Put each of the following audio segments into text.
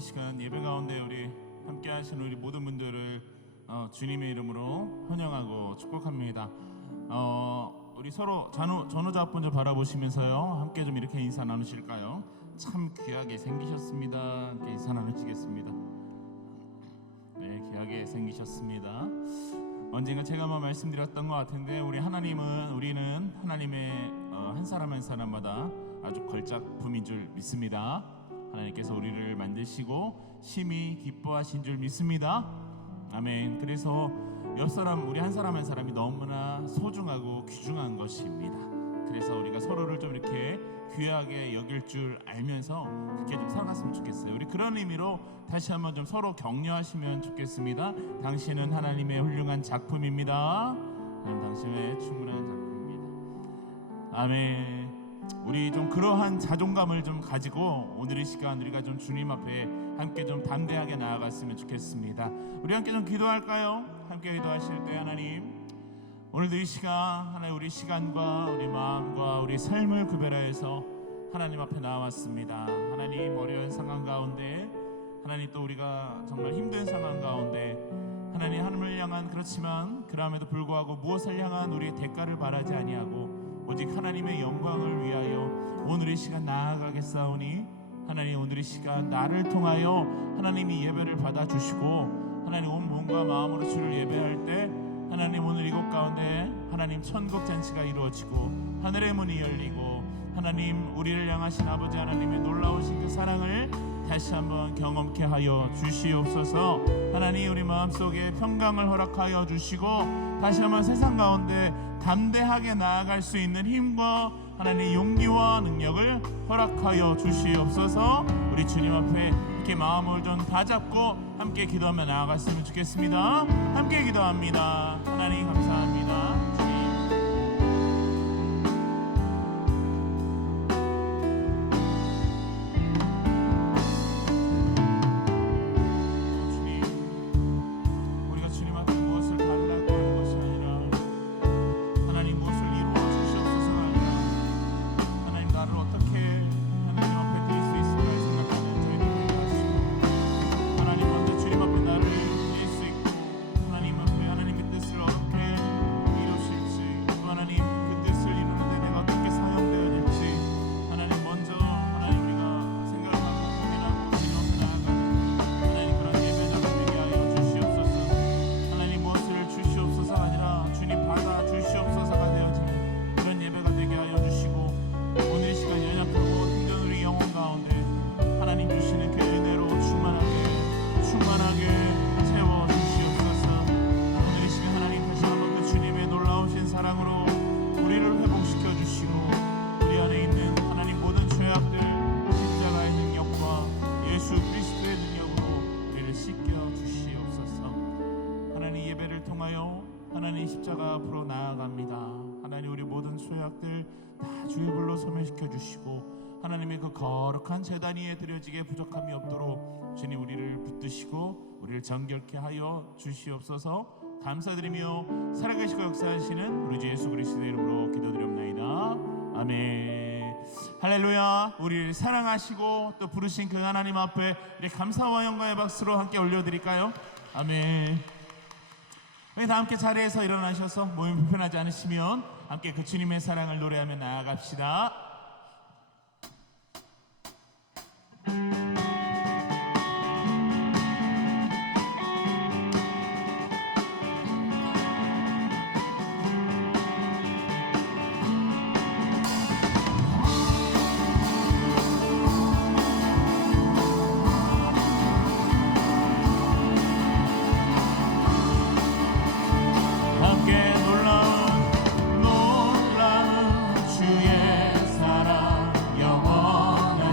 이 시간 예배 가운데 우리 함께 하신 우리 모든 분들을 주님의 이름으로 환영하고 축복합니다. 우리 서로 전후좌우 좀 바라보시면서요 함께 좀 이렇게 인사 나누실까요? 참 귀하게 생기셨습니다. 함께 인사 나누시겠습니다. 네, 귀하게 생기셨습니다. 언젠가 제가 말씀드렸던 것 같은데 우리는 하나님의 한 사람 한 사람마다 아주 걸작품인 줄 믿습니다. 하나님께서 우리를 만드시고 심히 기뻐하신 줄 믿습니다. 아멘. 그래서 옆사람 우리 한 사람 한 사람이 너무나 소중하고 귀중한 것입니다. 그래서 우리가 서로를 좀 이렇게 귀하게 여길 줄 알면서 그렇게 좀 살아갔으면 좋겠어요. 우리 그런 의미로 다시 한번 좀 서로 격려하시면 좋겠습니다. 당신은 하나님의 훌륭한 작품입니다. 당신의 충분한 작품입니다. 아멘. 우리 좀 그러한 자존감을 좀 가지고 오늘 이 시간 우리가 좀 주님 앞에 함께 좀 담대하게 나아갔으면 좋겠습니다. 우리 함께 좀 기도할까요? 함께 기도하실 때 하나님, 오늘도 이 시간 하나님 우리 시간과 우리 마음과 우리 삶을 구별하여서 하나님 앞에 나왔습니다. 하나님 어려운 상황 가운데 하나님 또 우리가 정말 힘든 상황 가운데 하나님 하늘을 향한 그렇지만 그럼에도 불구하고 무엇을 향한 우리의 대가를 바라지 아니하고 오직 하나님의 영광을 위하여 오늘 이 시간 나아가겠사오니 하나님 오늘 이 시간 나를 통하여 하나님이 예배를 받아주시고 하나님 온 몸과 마음으로 주를 예배할 때 하나님 오늘 이곳 가운데 하나님 천국 잔치가 이루어지고 하늘의 문이 열리고 하나님 우리를 향하신 아버지 하나님의 놀라우신 그 사랑을 다시 한번 경험케 하여 주시옵소서. 하나님 우리 마음속에 평강을 허락하여 주시고 다시 한번 세상 가운데 담대하게 나아갈 수 있는 힘과 하나님의 용기와 능력을 허락하여 주시옵소서. 우리 주님 앞에 이렇게 마음을 좀 다잡고 함께 기도하며 나아갔으면 좋겠습니다. 함께 기도합니다. 하나님 감사합니다. 하나님 십자가 앞으로 나아갑니다. 하나님 우리 모든 죄악들 다 주의 불로 소멸시켜 주시고 하나님의 그 거룩한 제단 위에 드려지게 부족함이 없도록 주님 우리를 붙드시고 우리를 정결케 하여 주시옵소서. 감사드리며 살아계시고 역사하시는 우리 주 예수 그리스도의 이름으로 기도드립니다. 아멘. 할렐루야. 우리를 사랑하시고 또 부르신 그 하나님 앞에 우리 감사와 영광의 박수로 함께 올려드릴까요? 아멘. 다 함께 자리에서 일어나셔서 모임 불편하지 않으시면 함께 그 주님의 사랑을 노래하며 나아갑시다. 주의 사랑 영원하시도다.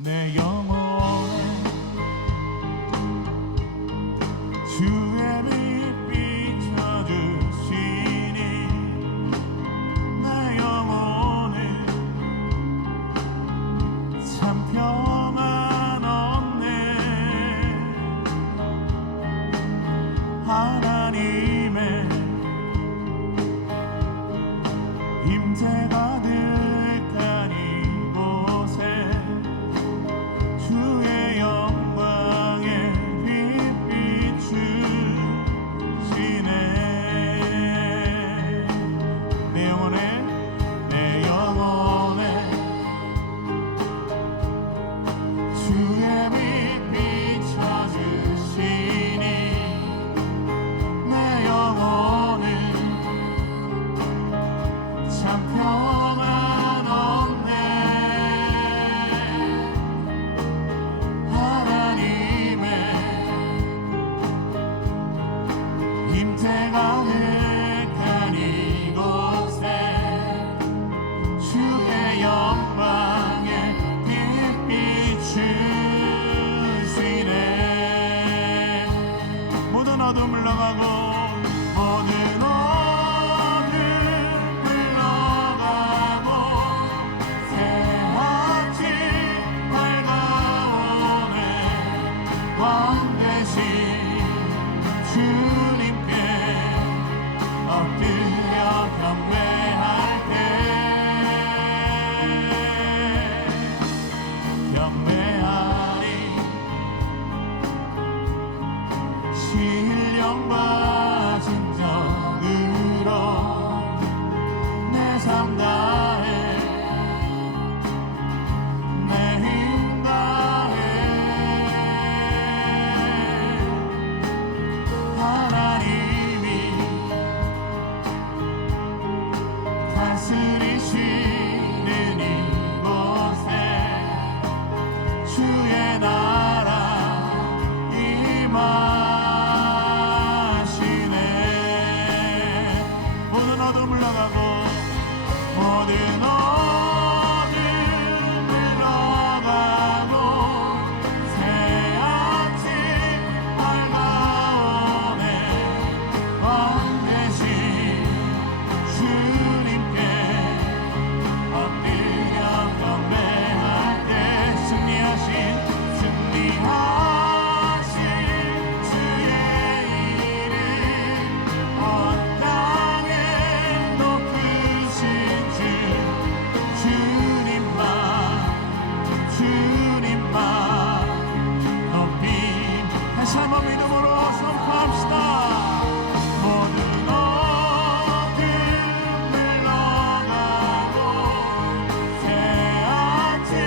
내 영혼에 주의 빛 비춰주시니 내 영혼에 참 평안 얻네. 하나님의 임재가 가득한 이곳에 주의 영광에 빛 비추시네. 내 영혼에 주의 빛 비춰주시니 내 영혼은 참 평안 얻네. 하나님의 임재가 가득한 이곳에 주의 영광에 빛 비추시네. 모든 어둠 물러가고 모든 어둠 물러가고 새 아침 밝아오네. 왕 되신 주님께 엎드려 경배할게. 경배하리 신령과 진정으로 내 삶 다해 내 힘 다해 하나님이 다스리시는 이곳에 주의 나라 임하시네. 모든 어둠 물러가고 모든 어둠 물러가고 새 아침 밝아오네. 왕 되신 주님께 엎드려 경배할게. 승리하신 주의 이름 온 땅에 높으신 주 주님만 높이 다시 한번 믿음으로 선포합시다. 모든 어둠 물러가고 새 아침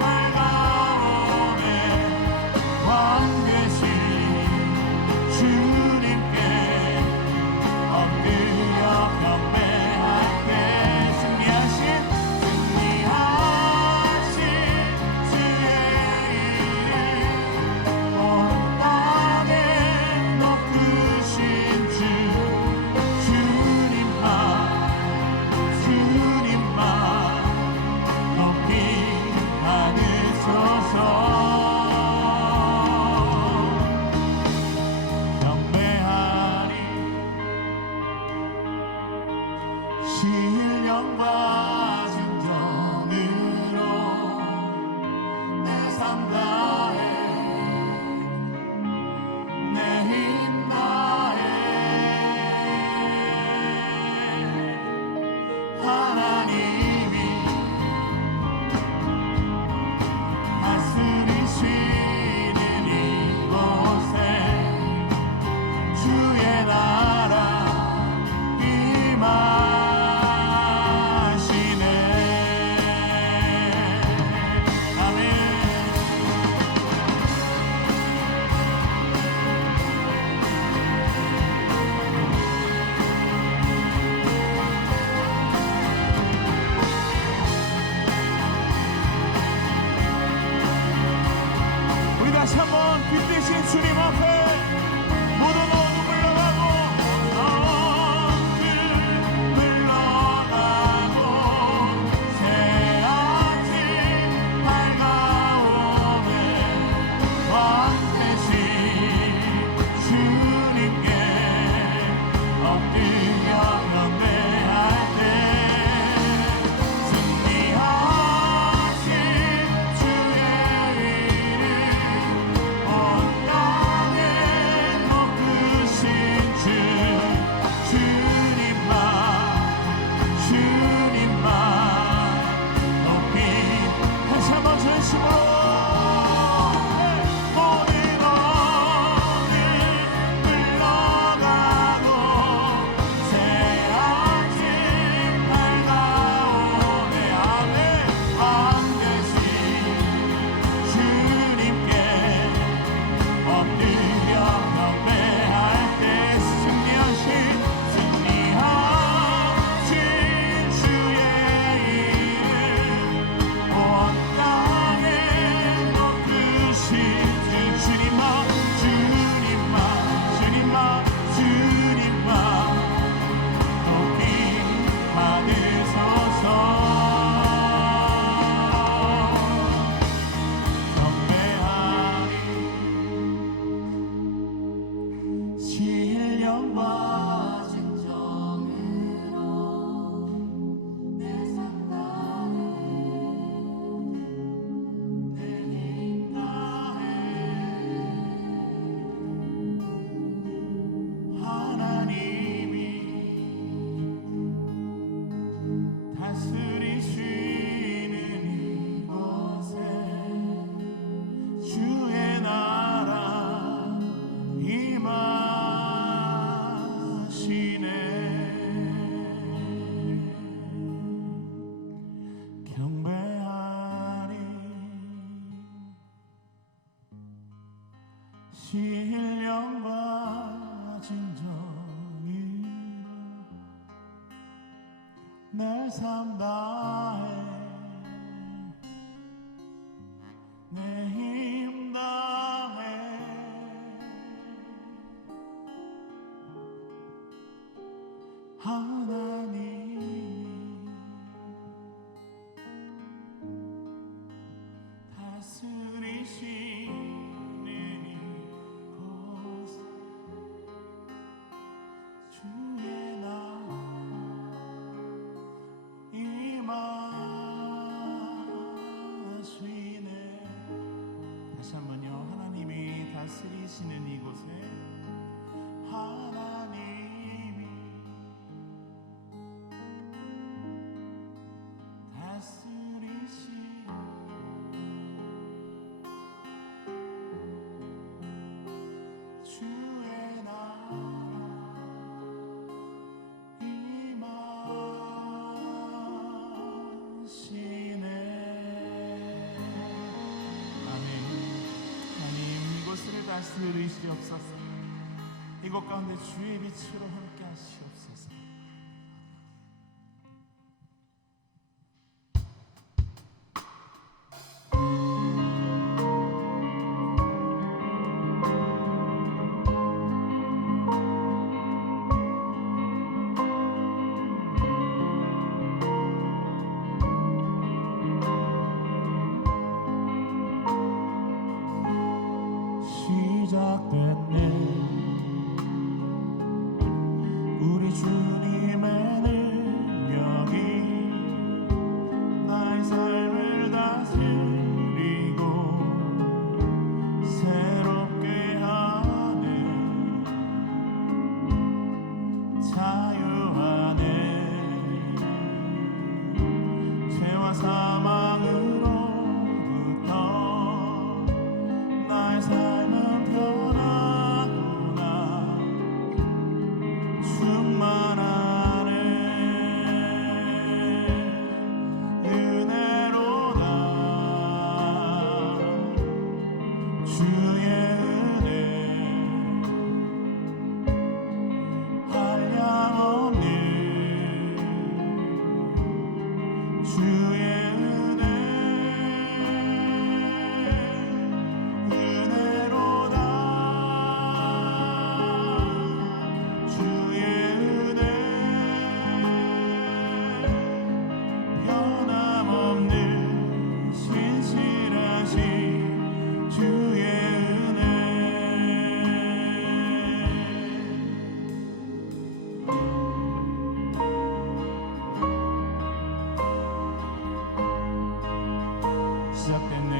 밝아오네. 왕 되신 주님께 엎드려 경배할게. 승리하신 주의 이름 온 땅에 높으신 주 주님만 높이 받으소서. 경배하리 신령과 진정으로 내 삶 다해 내 힘 다해 하나님이 다스리시는 이곳에 주의 나라 임하시네. 아멘. 우리 다시 한번 빛 되신 주님 앞에 모든 어둠 물러가고 물러가고 새 아침 밝아 다스리시는 이곳에 주의 나라 임하시네. 경배하리 신령과 진정이 내 삶 다해 내 힘 다해 하나님이 다스리시는 이곳 주의 나라 임하시네. 다시 한번요. 하나님이 다스리시는 이곳에 하나님이 다스리시는 주의 나라 임하시네. 아멘. 하나님 이곳을 다스리시옵소서. 이곳 가운데 주의 빛으로 함께 하시옵소서. 시작됐네 우리 주님의 능력이 나의 삶을 다스리고 새롭게 하네. 자유하네. 죄와 사망으로부터 나의 삶은 변하구나. 충만하네. 은혜로다. 주의 은혜 한량없는 주의 은혜 은혜로다. 주의 은혜 변함없는 신실하신 주의 은혜. 시작됐네.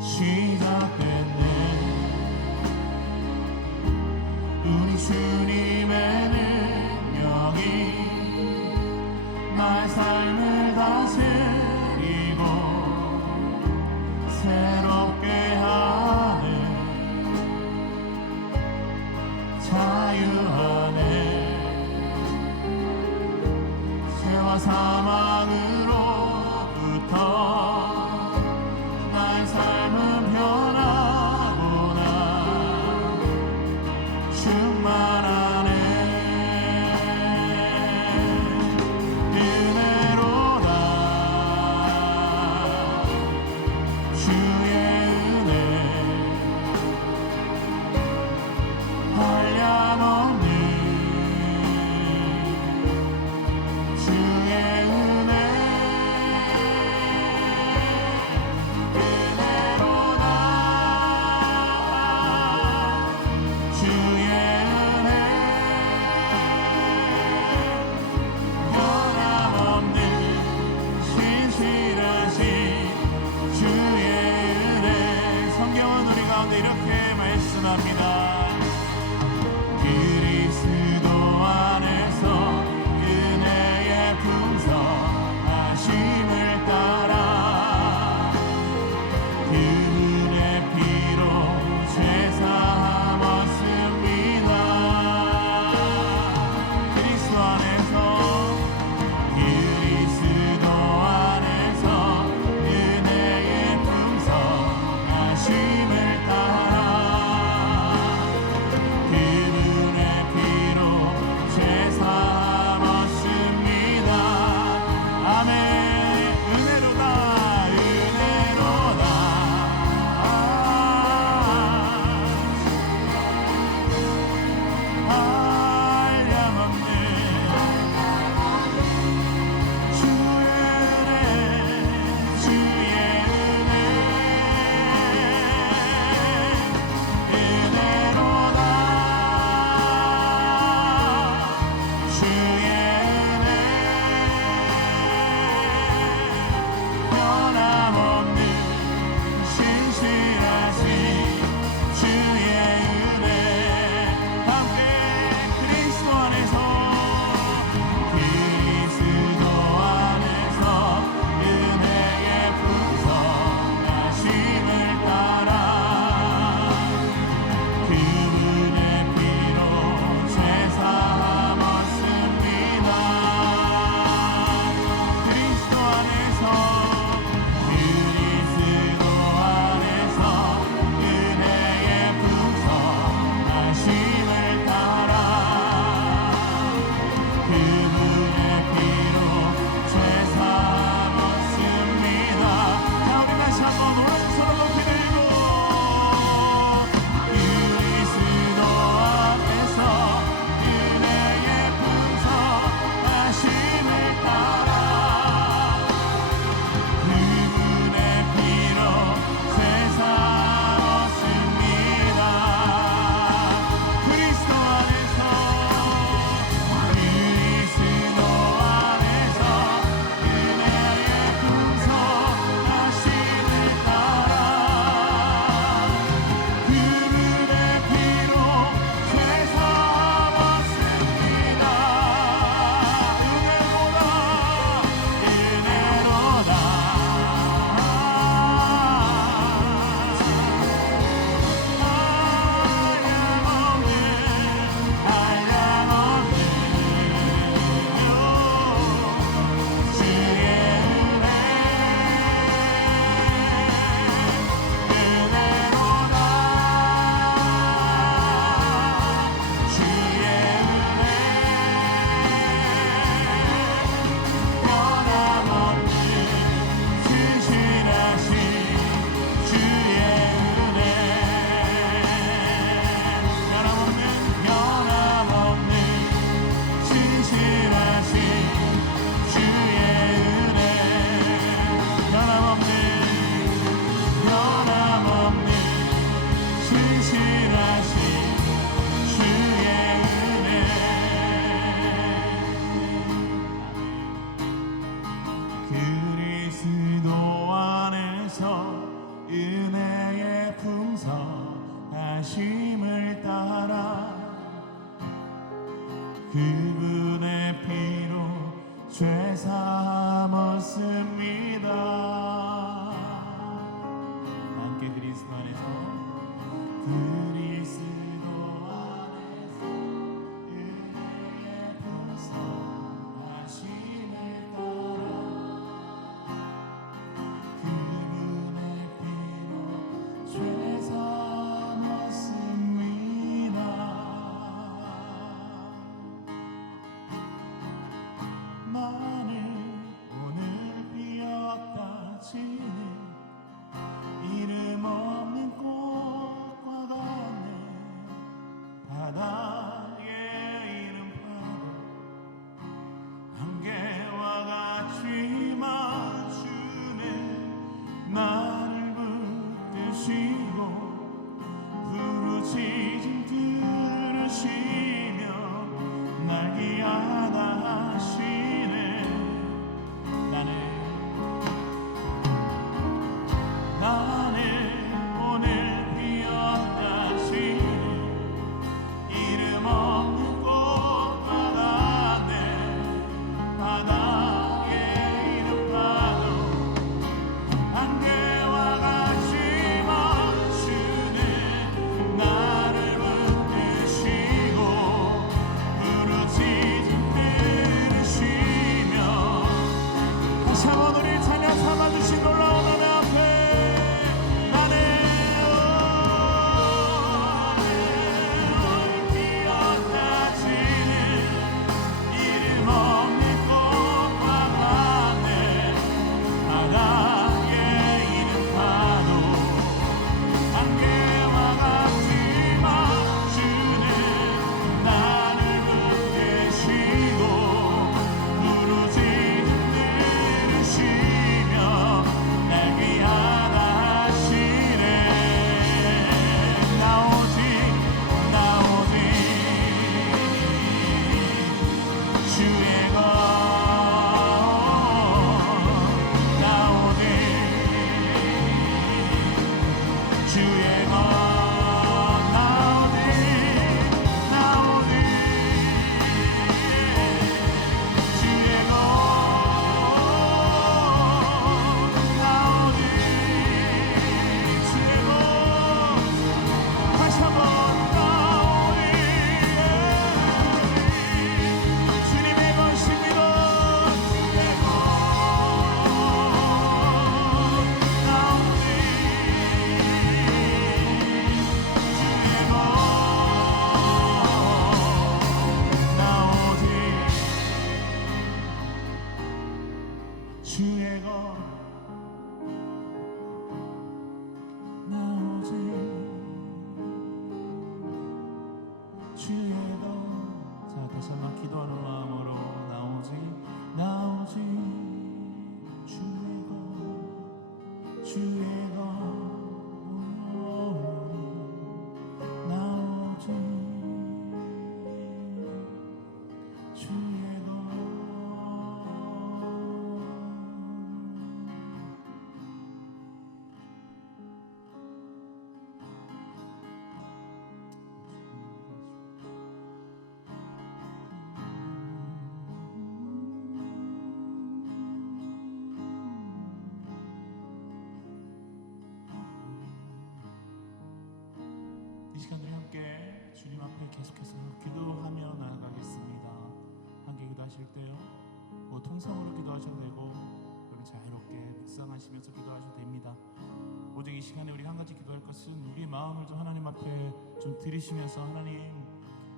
시작됐네. 우리 주님의 능력이 나의 삶을 다스리고 새롭게 하네. 자유하네. 죄와 사망으로부터 나의 삶은 변하구나. 충만하네. 은혜로다. 주의 은혜 한량없는 주의 은혜 죄 삼았습니다. 함께 그리스도 안에서 은혜의 부성하심을 따라 그분의 피로 죄 삼았습니다. 나는 오늘 피었다 지는 이름 없는 꽃과 같네. 바다의 이름 파도 안개와 같이 맞추네. 나를 붙드시고 부르짖음 들으시며 날 귀하다 하시네. 나는 오늘 피었다 지는 이름 없는 꽃과 같네. 바다의 이름 파도 안개와 같이 맞추네. 나를 붙드시고 부르짖음 들으시며 다시 한번 우리 찬양 삼아주신 놀라운 은혜 앞에 나는 피었다 지는 이름 없는 꽃과 같네. 바다의 이름 파도 안개와 같이 맞추네. 나를 붙드시고 부르짖음 들으시며 날 귀하다 하시네. 나 오직 주의 것, 나 오직 주의 것, 나 오직 주의 것, 나 오직 주의 것. 다시 한번 나 오직 주님의 것입니다. 주의 것, 나 오직 주의 것, 나 오직 주의 것, 나 오직 주의 것. 자, 다시 한번 기도하는 마음으로 나 오직 주의 것, 주의 것, 나 오직 주의 것. 이 시간 우리 함께 주님 앞에 계속해서 기도하며 나아가겠습니다. 함께 기도하실 때요, 뭐 통성으로 기도하셔도 되고 여러분 자유롭게 묵상하시면서 기도하셔도 됩니다. 오직 이 시간에 우리 한 가지 기도할 것은 우리의 마음을 좀 하나님 앞에 좀 들이시면서 하나님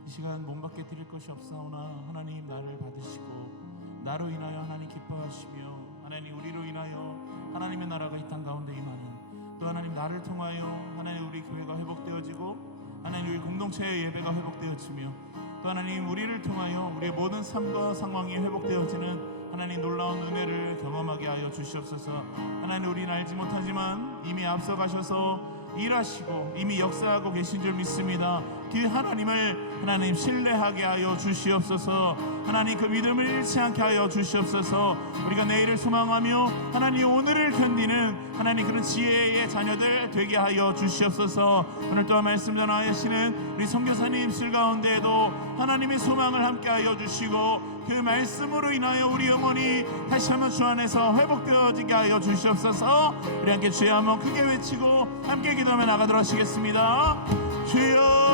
이 시간 몸밖에 드릴 것이 없사오나 하나님 나를 받으시고 나로 인하여 하나님 기뻐하시며 하나님 우리로 인하여 하나님의 나라가 이 땅 가운데 임하는 또 하나님 나를 통하여 하나님 우리 교회가 회복되어지고 하나님 우리 공동체의 예배가 회복되어지며 또 하나님 우리를 통하여 우리의 모든 삶과 상황이 회복되어지는 하나님 놀라운 은혜를 경험하게 하여 주시옵소서. 하나님 우리는 알지 못하지만 이미 앞서가셔서 일하시고 이미 역사하고 계신 줄 믿습니다. 그 하나님을 하나님 신뢰하게 하여 주시옵소서. 하나님 그 믿음을 잃지 않게 하여 주시옵소서. 우리가 내일을 소망하며 하나님 오늘을 견디는 하나님 그런 지혜의 자녀들 되게 하여 주시옵소서. 오늘 또한 말씀 전하시는 우리 선교사님 실 가운데에도 하나님의 소망을 함께 하여 주시고 그 말씀으로 인하여 우리 영혼이 다시 한번 주 안에서 회복되어지게 하여 주시옵소서. 우리 함께 주여 한번 크게 외치고 함께 기도하며 나가도록 하시겠습니다. 주여.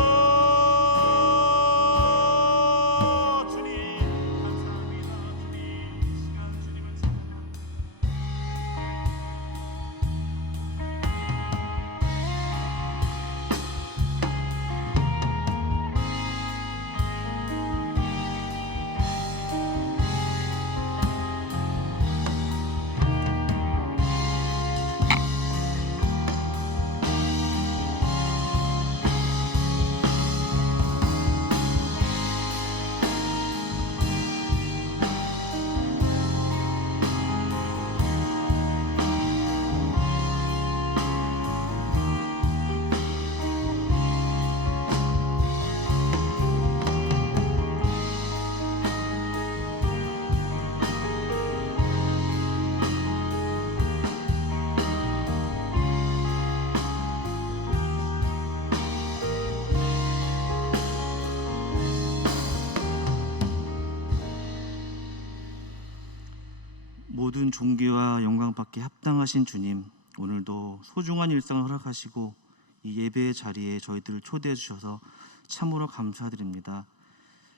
모든 존귀와 영광받기 합당하신 주님, 오늘도 소중한 일상을 허락하시고 이 예배의 자리에 저희들을 초대해 주셔서 참으로 감사드립니다.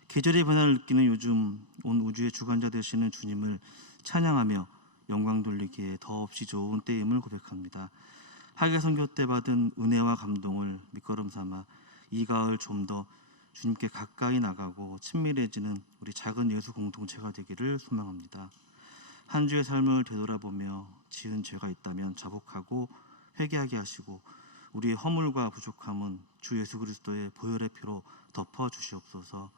계절의 변화를 느끼는 요즘 온 우주의 주관자 되시는 주님을 찬양하며 영광 돌리기에 더없이 좋은 때임을 고백합니다. 하계 선교 때 받은 은혜와 감동을 밑거름 삼아 이 가을 좀 더 주님께 가까이 나가고 친밀해지는 우리 작은 예수 공동체가 되기를 소망합니다. 한 주의 삶을 되돌아보며 지은 죄가 있다면 자복하고 회개하게 하시고 우리의 허물과 부족함은 주 예수 그리스도의 보혈의 피로 덮어 주시옵소서.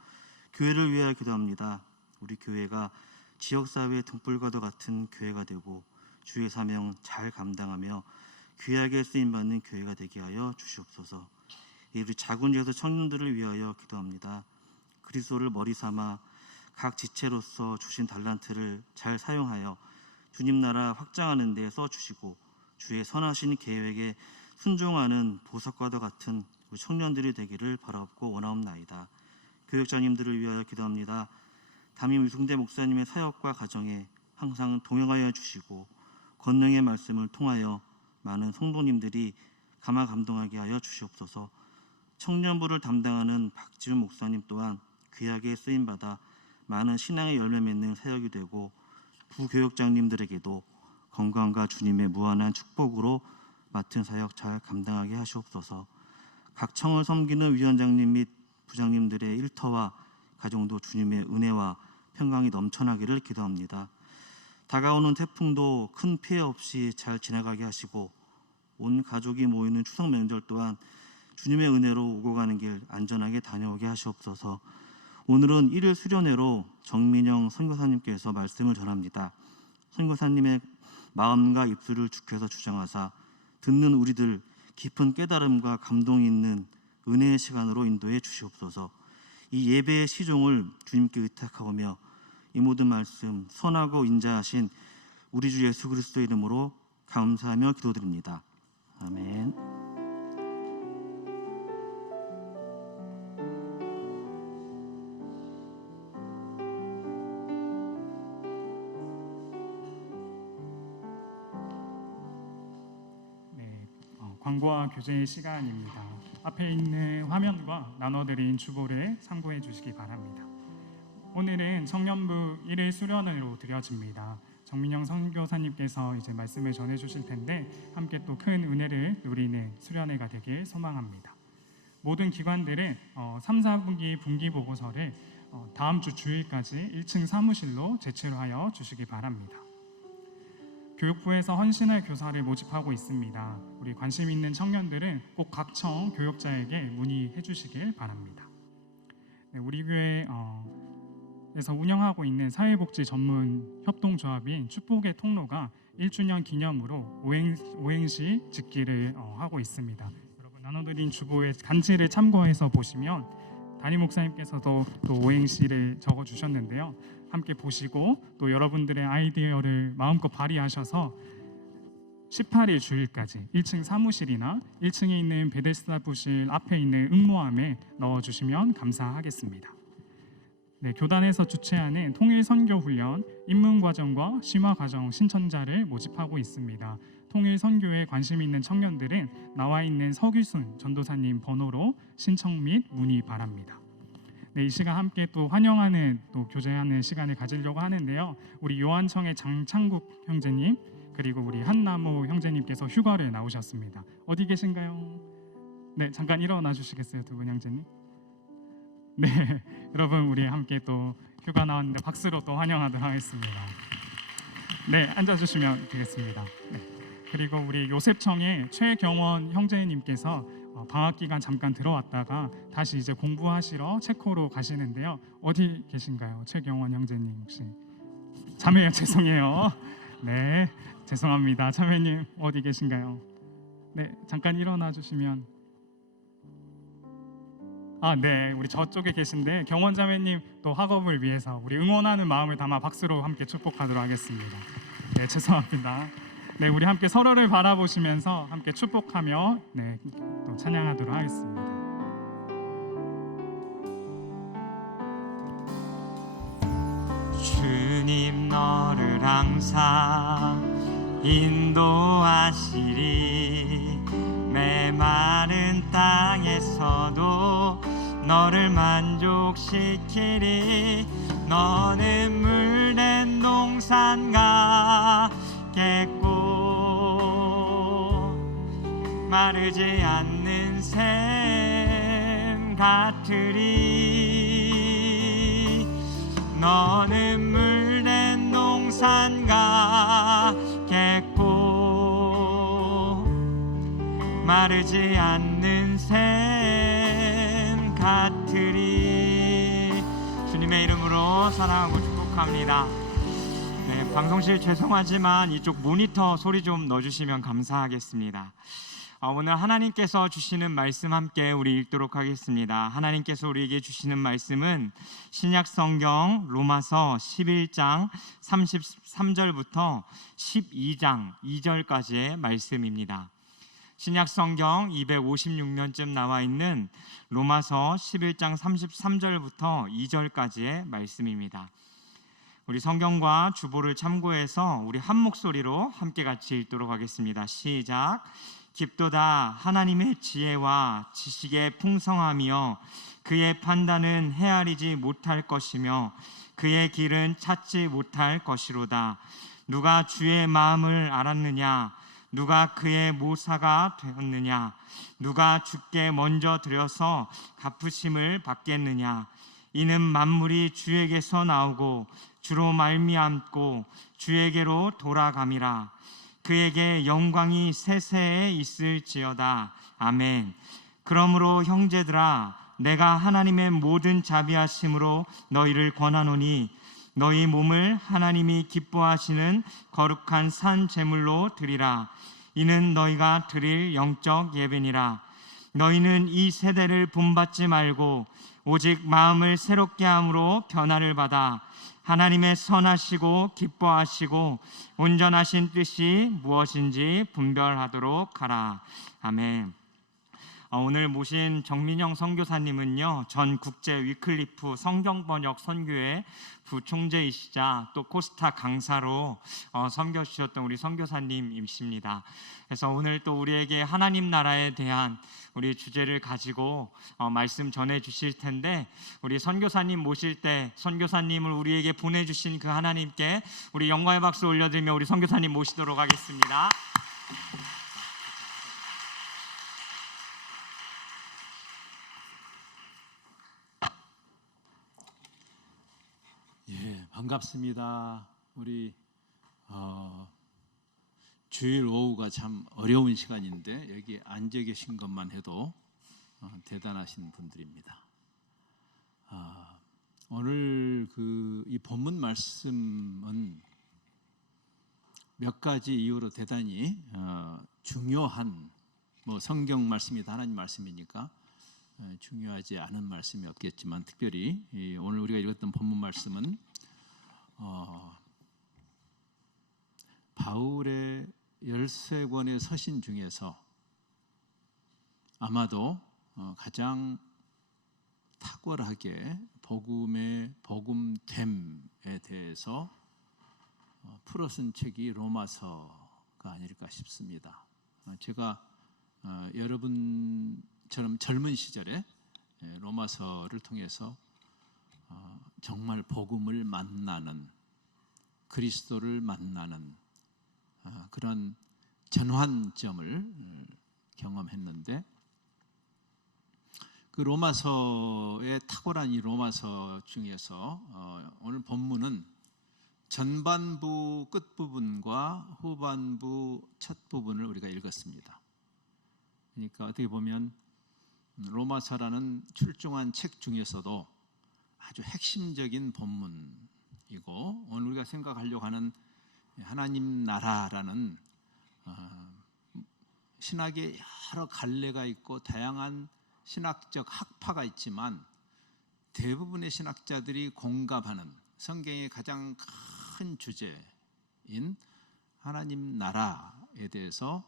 교회를 위하여 기도합니다. 우리 교회가 지역사회의 등불과도 같은 교회가 되고 주의 사명 잘 감당하며 귀하게 쓰임받는 교회가 되게 하여 주시옵소서. 우리 작은 예수 청년들을 위하여 기도합니다. 그리스도를 머리 삼아 각 지체로서 주신 달란트를 잘 사용하여 주님 나라 확장하는 데 써주시고 주의 선하신 계획에 순종하는 보석과도 같은 우리 청년들이 되기를 바라옵고 원하옵나이다. 교육자님들을 위하여 기도합니다. 담임 위승대 목사님의 사역과 가정에 항상 동행하여 주시고 권능의 말씀을 통하여 많은 성도님들이 감화 감동하게 하여 주시옵소서. 청년부를 담당하는 박지훈 목사님 또한 귀하게 쓰임받아 많은 신앙의 열매 맺는 사역이 되고 부교역장님들에게도 건강과 주님의 무한한 축복으로 맡은 사역 잘 감당하게 하시옵소서. 각 청을 섬기는 위원장님 및 부장님들의 일터와 가정도 주님의 은혜와 평강이 넘쳐나기를 기도합니다. 다가오는 태풍도 큰 피해 없이 잘 지나가게 하시고 온 가족이 모이는 추석 명절 또한 주님의 은혜로 오고 가는 길 안전하게 다녀오게 하시옵소서. 오늘은 1일 수련회로 정민영 선교사님께서 말씀을 전합니다. 선교사님의 마음과 입술을 주께서 주장하사 듣는 우리들 깊은 깨달음과 감동이 있는 은혜의 시간으로 인도해 주시옵소서. 이 예배의 시종을 주님께 의탁하오며 이 모든 말씀 선하고 인자하신 우리 주 예수 그리스도의 이름으로 감사하며 기도드립니다. 아멘. 광고와 교제의 시간입니다. 앞에 있는 화면과 나눠드린 주보를 참고해 주시기 바랍니다. 오늘은 청년부 1일 수련회로 드려집니다. 정민영 선교사님께서 이제 말씀을 전해 주실 텐데 함께 또 큰 은혜를 누리는 수련회가 되길 소망합니다. 모든 기관들은 3, 4분기 분기 보고서를 다음 주 주일까지 1층 사무실로 제출하여 주시기 바랍니다. 교육부에서 헌신할 교사를 모집하고 있습니다. 우리 관심 있는 청년들은 꼭 각 청 교역자에게 문의해 주시길 바랍니다. 네, 우리 교회에서 운영하고 있는 사회복지 전문 협동조합인 축복의 통로가 1주년 기념으로 오행시 짓기를 하고 있습니다. 여러분 나눠드린 주보의 간지를 참고해서 보시면 담임 목사님께서도 또 오행시를 적어주셨는데요. 함께 보시고 또 여러분들의 아이디어를 마음껏 발휘하셔서 18일 주일까지 1층 사무실이나 1층에 있는 베데스다 부실 앞에 있는 응모함에 넣어주시면 감사하겠습니다. 네, 교단에서 주최하는 통일 선교 훈련, 입문 과정과 심화 과정 신천자를 모집하고 있습니다. 통일 선교에 관심 있는 청년들은 나와 있는 서규순 전도사님 번호로 신청 및 문의 바랍니다. 네, 이 시간 함께 또 환영하는 또 교제하는 시간을 가지려고 하는데요. 우리 요한청의 장창국 형제님 그리고 우리 한나무 형제님께서 휴가를 나오셨습니다. 어디 계신가요? 네, 잠깐 일어나 주시겠어요, 두 분 형제님? 네, 여러분 우리 함께 또 휴가 나왔는데 박수로 또 환영하도록 하겠습니다. 네, 앉아주시면 되겠습니다. 네, 그리고 우리 요셉청의 최경원 형제님께서 방학 기간 잠깐 들어왔다가 다시 이제 공부하시러 체코로 가시는데요. 어디 계신가요, 최경원 형제님 혹시? 자매요, 죄송해요. 네, 죄송합니다. 자매님 어디 계신가요? 네, 잠깐 일어나 주시면. 네, 우리 저쪽에 계신데 경원 자매님 또 학업을 위해서 우리 응원하는 마음을 담아 박수로 함께 축복하도록 하겠습니다. 네, 죄송합니다. 네, 우리 함께 서로를 바라보시면서 함께 축복하며 네, 또 찬양하도록 하겠습니다. 주님 너를 항상 인도하시리 메마른 땅에서도 너를 만족시키리 너는 물된 동산 같겠고 마르지 않는 샘 같으리 너는 물된 동산 같겠고 마르지 않는 샘 같으리. 주님의 이름으로 사랑하고 축복합니다. 네, 방송실 죄송하지만 이쪽 모니터 소리 좀 넣어주시면 감사하겠습니다. 오늘 하나님께서 주시는 말씀 함께 우리 읽도록 하겠습니다. 하나님께서 우리에게 주시는 말씀은 신약 성경 로마서 11장 33절부터 12장 2절까지의 말씀입니다. 신약 성경 256면쯤 나와 있는 로마서 11장 33절부터 2절까지의 말씀입니다. 우리 성경과 주보를 참고해서 우리 한 목소리로 함께 같이 읽도록 하겠습니다. 시작. 깊도다 하나님의 지혜와 지식의 풍성함이여 그의 판단은 헤아리지 못할 것이며 그의 길은 찾지 못할 것이로다. 누가 주의 마음을 알았느냐? 누가 그의 모사가 되었느냐? 누가 주께 먼저 드려서 갚으심을 받겠느냐? 이는 만물이 주에게서 나오고 주로 말미암고 주에게로 돌아감이라. 그에게 영광이 세세에 있을지어다. 아멘. 그러므로 형제들아 내가 하나님의 모든 자비하심으로 너희를 권하노니 너희 몸을 하나님이 기뻐하시는 거룩한 산 제물로 드리라. 이는 너희가 드릴 영적 예배니라. 너희는 이 세대를 본받지 말고 오직 마음을 새롭게 함으로 변화를 받아 하나님의 선하시고 기뻐하시고 온전하신 뜻이 무엇인지 분별하도록 하라. 아멘. 오늘 모신 정민영 선교사님은요, 전 국제 위클리프 성경번역 선교회 부총재이시자 또 코스타 강사로 선교 주셨던 우리 선교사님이십니다. 그래서 오늘 또 우리에게 하나님 나라에 대한 우리 주제를 가지고 말씀 전해 주실 텐데, 우리 선교사님 모실 때 선교사님을 우리에게 보내주신 그 하나님께 우리 영광의 박수 올려드리며 우리 선교사님 모시도록 하겠습니다. 반갑습니다. 우리 주일 오후가 참 어려운 시간인데 여기 앉아 계신 것만 해도 대단하신 분들입니다. 오늘 이 본문 말씀은 몇 가지 이유로 대단히 중요한 성경 말씀이다 하나님 말씀이니까 중요하지 않은 말씀이 없겠지만, 특별히 오늘 우리가 읽었던 본문 말씀은 바울의 13권의 서신 중에서 아마도 가장 탁월하게 복음의 복음됨에 대해서 풀어쓴 책이 로마서가 아닐까 싶습니다. 제가 여러분처럼 젊은 시절에 로마서를 통해서 정말 복음을 만나는, 그리스도를 만나는 그런 전환점을 경험했는데, 그 로마서의 탁월한 이 로마서 중에서 오늘 본문은 전반부 끝부분과 후반부 첫 부분을 우리가 읽었습니다. 그러니까 어떻게 보면 로마서라는 출중한 책 중에서도 아주 핵심적인 본문이고, 오늘 우리가 생각하려고 하는 하나님 나라라는 신학에 여러 갈래가 있고 다양한 신학적 학파가 있지만 대부분의 신학자들이 공감하는 성경의 가장 큰 주제인 하나님 나라에 대해서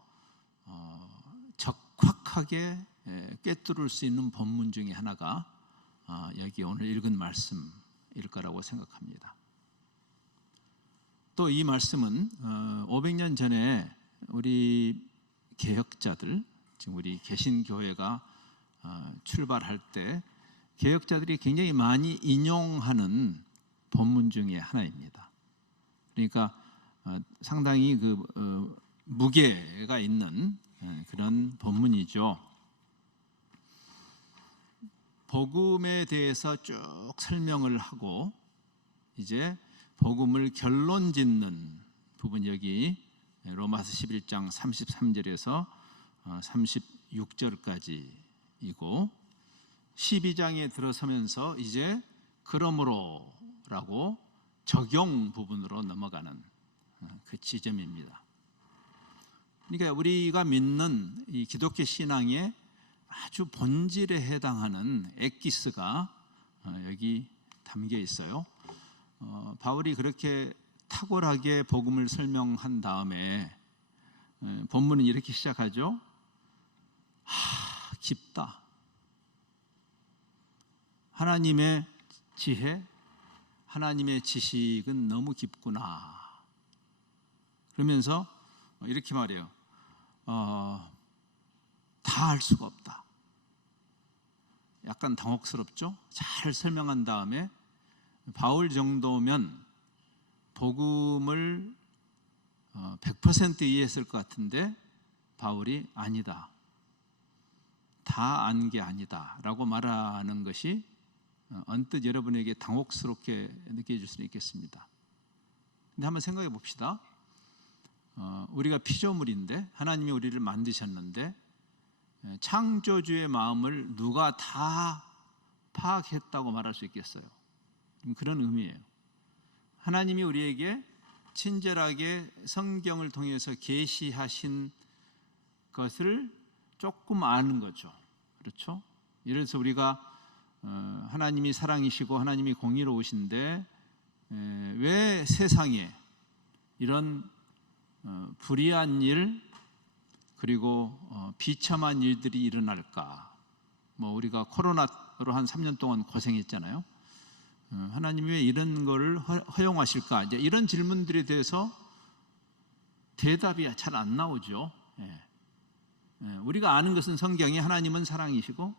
적확하게 꿰뚫을 수 있는 본문 중에 하나가 여기 오늘 읽은 말씀일 거라고 생각합니다. 또 이 말씀은 500년 전에 우리 개혁자들, 지금 우리 개신교회가 출발할 때 개혁자들이 굉장히 많이 인용하는 본문 중에 하나입니다. 그러니까 상당히 그 무게가 있는 그런 본문이죠. 복음에 대해서 쭉 설명을 하고 이제 복음을 결론 짓는 부분, 여기 로마서 11장 33절에서 36절까지이고 12장에 들어서면서 이제 그러므로라고 적용 부분으로 넘어가는 그 지점입니다. 그러니까 우리가 믿는 이 기독교 신앙의 아주 본질에 해당하는 엑기스가 여기 담겨 있어요. 바울이 그렇게 탁월하게 복음을 설명한 다음에 본문은 이렇게 시작하죠. 깊다. 하나님의 지혜, 하나님의 지식은 너무 깊구나. 그러면서 이렇게 말해요. 다 알 수가 없다. 약간 당혹스럽죠? 잘 설명한 다음에 바울 정도면 복음을 100% 이해했을 것 같은데 바울이 아니다. 다 안 게 아니다 라고 말하는 것이 언뜻 여러분에게 당혹스럽게 느껴질 수는 있겠습니다. 근데 한번 생각해 봅시다. 우리가 피조물인데 하나님이 우리를 만드셨는데 창조주의 마음을 누가 다 파악했다고 말할 수 있겠어요? 그런 의미예요. 하나님이 우리에게 친절하게 성경을 통해서 계시하신 것을 조금 아는 거죠. 그렇죠? 예를 들어서 우리가 하나님이 사랑이시고 하나님이 공의로우신데 왜 세상에 이런 불의한 일 그리고 비참한 일들이 일어날까? 뭐 우리가 코로나로 한 3년 동안 고생했잖아요. 하나님이 왜 이런 거를 허용하실까? 이제 이런 질문들에 대해서 대답이 잘 안 나오죠. 우리가 아는 것은 성경에 하나님은 사랑이시고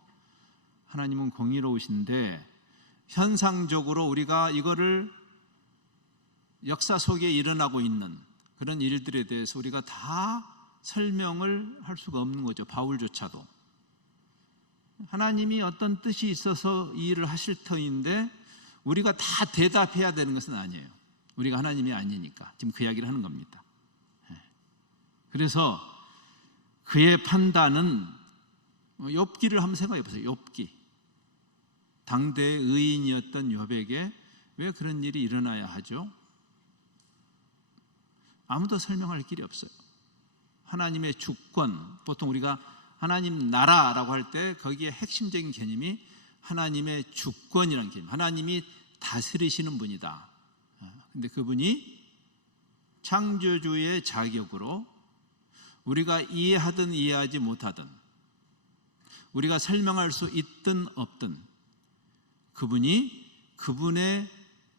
하나님은 공의로우신데 현상적으로 우리가 이거를 역사 속에 일어나고 있는 그런 일들에 대해서 우리가 다 설명을 할 수가 없는 거죠. 바울조차도. 하나님이 어떤 뜻이 있어서 이 일을 하실 터인데 우리가 다 대답해야 되는 것은 아니에요. 우리가 하나님이 아니니까. 지금 그 이야기를 하는 겁니다. 그래서 그의 판단은 욥기를 한번 생각해 보세요. 욥기. 당대의 의인이었던 욥에게 왜 그런 일이 일어나야 하죠? 아무도 설명할 길이 없어요. 하나님의 주권, 보통 우리가 하나님 나라라고 할 때 거기에 핵심적인 개념이 하나님의 주권이라는 개념, 하나님이 다스리시는 분이다. 근데 그분이 창조주의 자격으로 우리가 이해하든 이해하지 못하든 우리가 설명할 수 있든 없든 그분이 그분의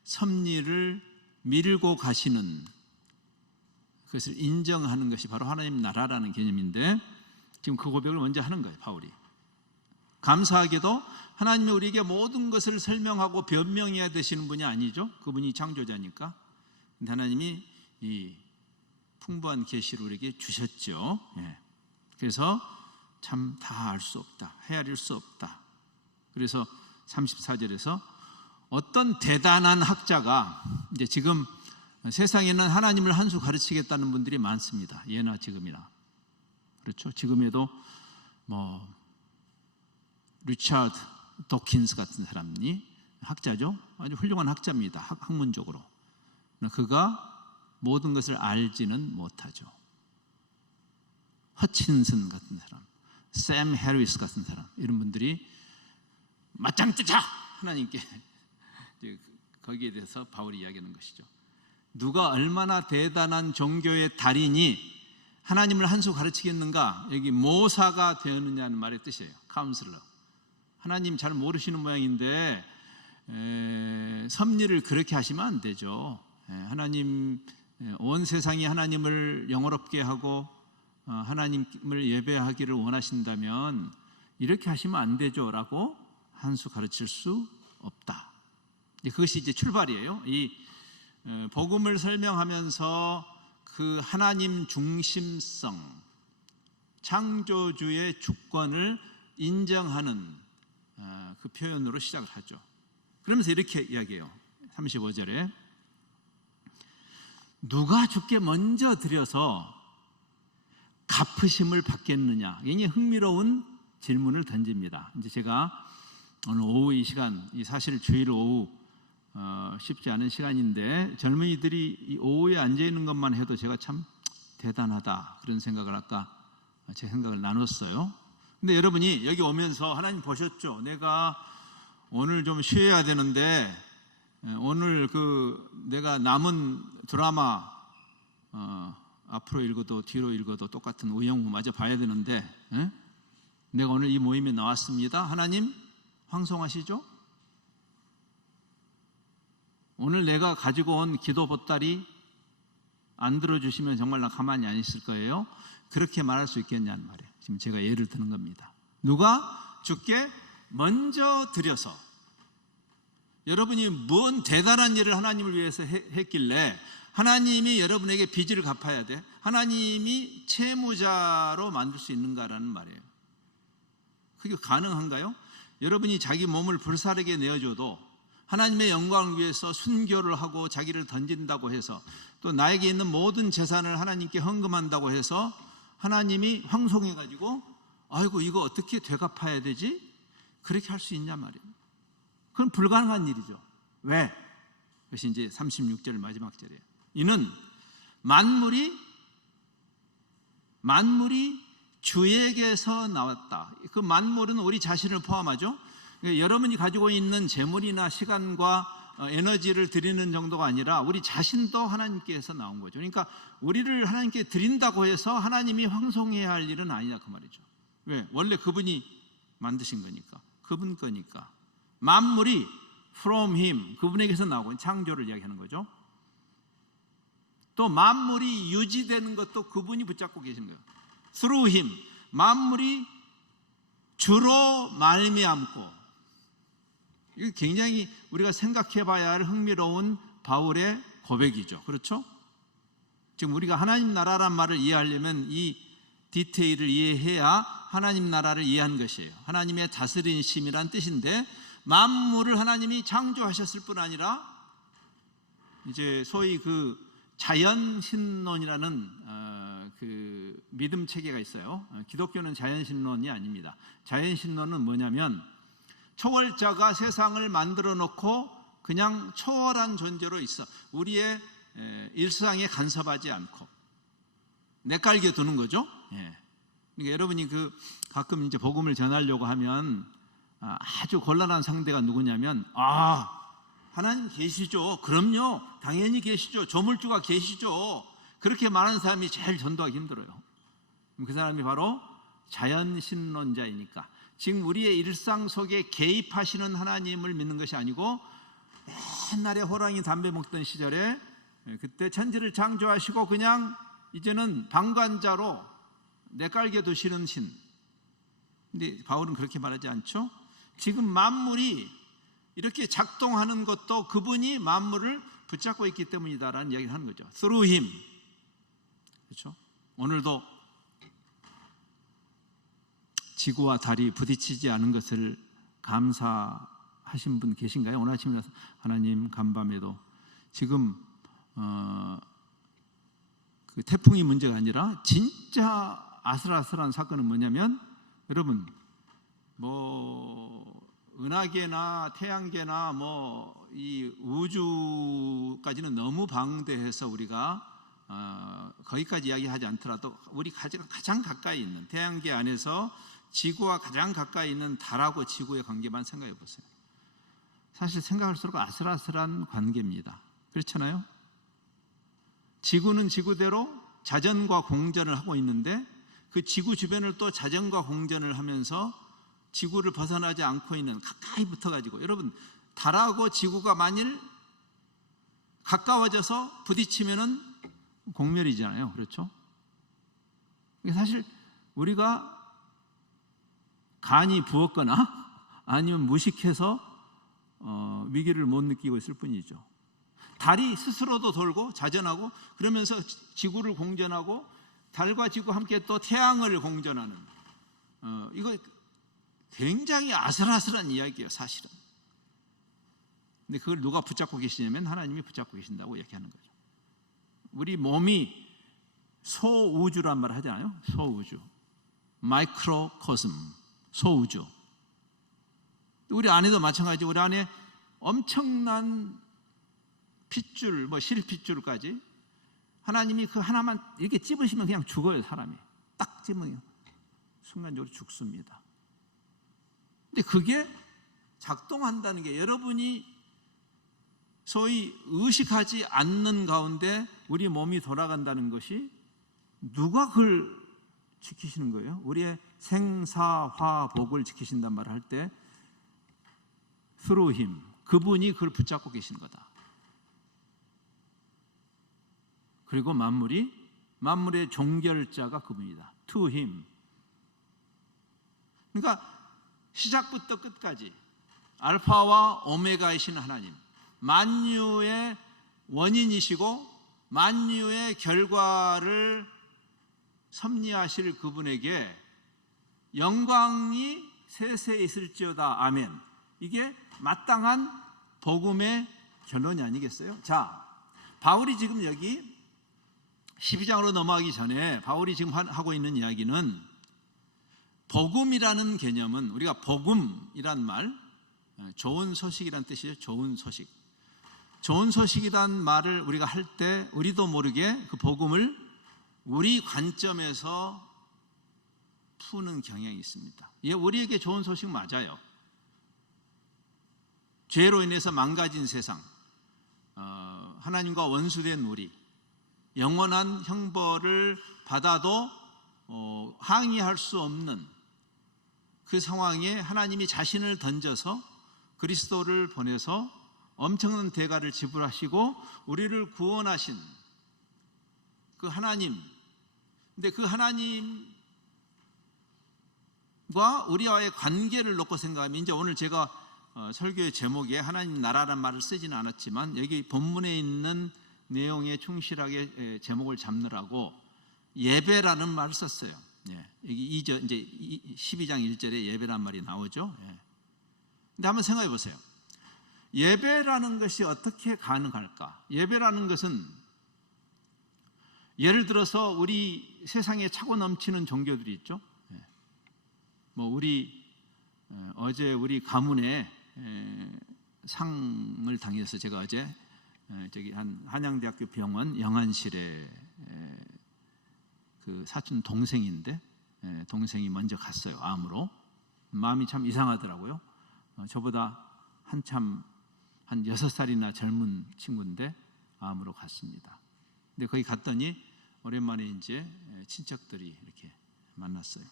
섭리를 밀고 가시는 그것을 인정하는 것이 바로 하나님 나라라는 개념인데, 지금 그 고백을 먼저 하는 거예요, 바울이. 감사하게도 하나님이 우리에게 모든 것을 설명하고 변명해야 되시는 분이 아니죠. 그분이 창조자니까. 근데 하나님이 이 풍부한 계시를 우리에게 주셨죠. 예. 그래서 참 다 알 수 없다, 헤아릴 수 없다. 그래서 34절에서 어떤 대단한 학자가, 이제 지금 세상에는 하나님을 한 수 가르치겠다는 분들이 많습니다. 예나 지금이나. 그렇죠. 지금에도 뭐 리차드 도킨스 같은 사람이 학자죠. 아주 훌륭한 학자입니다. 학문적으로. 그가 모든 것을 알지는 못하죠. 허친슨 같은 사람, 샘 해리스 같은 사람, 이런 분들이 맞짱 뜨자 하나님께 거기에 대해서 바울이 이야기하는 것이죠. 누가 얼마나 대단한 종교의 달인이 하나님을 한 수 가르치겠는가? 여기 모사가 되었느냐는 말의 뜻이에요. 카운슬러. 하나님 잘 모르시는 모양인데 섭리를 그렇게 하시면 안 되죠. 하나님, 온 세상이 하나님을 영화롭게 하고 하나님을 예배하기를 원하신다면 이렇게 하시면 안 되죠 라고 한 수 가르칠 수 없다. 그것이 이제 출발이에요. 이 복음을 설명하면서 그 하나님 중심성, 창조주의 주권을 인정하는 그 표현으로 시작을 하죠. 그러면서 이렇게 이야기해요. 35절에 누가 주께 먼저 드려서 갚으심을 받겠느냐. 굉장히 흥미로운 질문을 던집니다. 이제 제가 오늘 오후 이 시간, 이 사실 주일 오후 쉽지 않은 시간인데 젊은이들이 이 오후에 앉아 있는 것만 해도 제가 참 대단하다 그런 생각을 아까 제 생각을 나눴어요. 근데 여러분이 여기 오면서 하나님 보셨죠? 내가 오늘 좀 쉬어야 되는데 오늘 내가 남은 드라마 앞으로 읽어도 뒤로 읽어도 똑같은 의형마저 봐야 되는데 내가 오늘 이 모임에 나왔습니다. 하나님 황송하시죠? 오늘 내가 가지고 온 기도 보따리 안 들어주시면 정말 나 가만히 안 있을 거예요. 그렇게 말할 수 있겠냐는 말이에요. 지금 제가 예를 드는 겁니다. 누가 주께 먼저 드려서, 여러분이 뭔 대단한 일을 하나님을 위해서 했길래 하나님이 여러분에게 빚을 갚아야 돼? 하나님이 채무자로 만들 수 있는가라는 말이에요. 그게 가능한가요? 여러분이 자기 몸을 불사르게 내어줘도 하나님의 영광을 위해서 순교를 하고 자기를 던진다고 해서 또 나에게 있는 모든 재산을 하나님께 헌금한다고 해서 하나님이 황송해가지고 아이고 이거 어떻게 되갚아야 되지? 그렇게 할 수 있냐 말이에요. 그건 불가능한 일이죠. 왜? 그것이 이제 36절 마지막 절이에요. 이는 만물이 주에게서 나왔다. 그 만물은 우리 자신을 포함하죠. 여러분이 가지고 있는 재물이나 시간과 에너지를 드리는 정도가 아니라 우리 자신도 하나님께서 나온 거죠. 그러니까 우리를 하나님께 드린다고 해서 하나님이 황송해야 할 일은 아니다 그 말이죠. 왜? 원래 그분이 만드신 거니까, 그분 거니까. 만물이 from him, 그분에게서 나오고 창조를 이야기하는 거죠. 또 만물이 유지되는 것도 그분이 붙잡고 계신 거예요. Through him, 만물이 주로 말미암고. 이거 굉장히 우리가 생각해봐야 할 흥미로운 바울의 고백이죠. 그렇죠? 지금 우리가 하나님 나라란 말을 이해하려면 이 디테일을 이해해야 하나님 나라를 이해한 것이에요. 하나님의 다스리심이란 뜻인데 만물을 하나님이 창조하셨을 뿐 아니라 이제 소위 그 자연신론이라는 그 믿음 체계가 있어요. 기독교는 자연신론이 아닙니다. 자연신론은 뭐냐면 초월자가 세상을 만들어 놓고 그냥 초월한 존재로 있어 우리의 일상에 간섭하지 않고 내깔게 두는 거죠. 예. 그러니까 여러분이 가끔 이제 복음을 전하려고 하면 아주 곤란한 상대가 누구냐면 하나님 계시죠. 그럼요. 당연히 계시죠. 조물주가 계시죠. 그렇게 말하는 사람이 제일 전도하기 힘들어요. 그 사람이 바로 자연신론자이니까 지금 우리의 일상 속에 개입하시는 하나님을 믿는 것이 아니고 옛날에 호랑이 담배 먹던 시절에 그때 천지를 창조하시고 그냥 이제는 방관자로 내깔게 두시는 신. 근데 바울은 그렇게 말하지 않죠. 지금 만물이 이렇게 작동하는 것도 그분이 만물을 붙잡고 있기 때문이다라는 이야기를 하는 거죠. Through him. 그렇죠? 오늘도 지구와 달이 부딪히지 않은 것을 감사하신 분 계신가요? 오늘 아침에 하나님 간밤에도 지금 그 태풍이 문제가 아니라 진짜 아슬아슬한 사건은 뭐냐면 여러분 뭐 은하계나 태양계나 뭐 이 우주까지는 너무 방대해서 우리가 거기까지 이야기하지 않더라도 우리 가장 가까이 있는 태양계 안에서 지구와 가장 가까이 있는 달하고 지구의 관계만 생각해 보세요. 사실 생각할수록 아슬아슬한 관계입니다. 그렇잖아요? 지구는 지구대로 자전과 공전을 하고 있는데 그 지구 주변을 또 자전과 공전을 하면서 지구를 벗어나지 않고 있는 가까이 붙어가지고 여러분 달하고 지구가 만일 가까워져서 부딪히면은 공멸이잖아요. 그렇죠? 사실 우리가 간이 부었거나 아니면 무식해서 위기를 못 느끼고 있을 뿐이죠. 달이 스스로도 돌고 자전하고 그러면서 지구를 공전하고 달과 지구 함께 또 태양을 공전하는 이거 굉장히 아슬아슬한 이야기예요. 사실은. 근데 그걸 누가 붙잡고 계시냐면 하나님이 붙잡고 계신다고 얘기하는 거죠. 우리 몸이 소우주란 말을 하잖아요. 소우주, 마이크로코스մ, 소우주. 우리 안에도 마찬가지. 우리 안에 엄청난 핏줄, 뭐 실핏줄까지 하나님이 그 하나만 이렇게 찝으시면 그냥 죽어요. 사람이 딱 찝으면 순간적으로 죽습니다. 근데 그게 작동한다는 게 여러분이 소위 의식하지 않는 가운데 우리 몸이 돌아간다는 것이 누가 그걸 지키시는 거예요? 우리의 생사화복을 지키신단 말을 할 때 through him, 그분이 그걸 붙잡고 계신 거다. 그리고 만물의 종결자가 그분이다. To him. 그러니까 시작부터 끝까지 알파와 오메가이신 하나님, 만유의 원인이시고 만유의 결과를 섭리하실 그분에게 영광이 세세 있을지어다. 아멘. 이게 마땅한 복음의 결론이 아니겠어요? 자, 바울이 지금 여기 12장으로 넘어가기 전에 바울이 지금 하고 있는 이야기는 복음이라는 개념은 우리가 복음이란 말, 좋은 소식이란 뜻이죠. 좋은 소식. 좋은 소식이란 말을 우리가 할 때 우리도 모르게 그 복음을 우리 관점에서 푸는 경향이 있습니다. 예, 우리에게 좋은 소식 맞아요. 죄로 인해서 망가진 세상, 하나님과 원수된 우리, 영원한 형벌을 받아도 항의할 수 없는 그 상황에 하나님이 자신을 던져서 그리스도를 보내서 엄청난 대가를 지불하시고 우리를 구원하신 그 하나님. 근데 그 하나님과 우리와의 관계를 놓고 생각하면 이제 오늘 제가 설교의 제목에 하나님 나라라는 말을 쓰지는 않았지만 여기 본문에 있는 내용에 충실하게 제목을 잡느라고 예배라는 말을 썼어요. 예, 여기 이제 12장 1절에 예배라는 말이 나오죠. 예. 근데 한번 생각해 보세요. 예배라는 것이 어떻게 가능할까? 예배라는 것은 예를 들어서 우리 세상에 차고 넘치는 종교들이 있죠. 예. 뭐 어제 우리 가문에 상을 당해서 제가 어제 저기 한양대학교 병원 영안실에 그 사촌 동생인데 동생이 먼저 갔어요. 암으로. 마음이 참 이상하더라고요. 저보다 한참 한 6살이나 젊은 친구인데 암으로 갔습니다. 근데 거기 갔더니 오랜만에 이제 친척들이 이렇게 만났어요.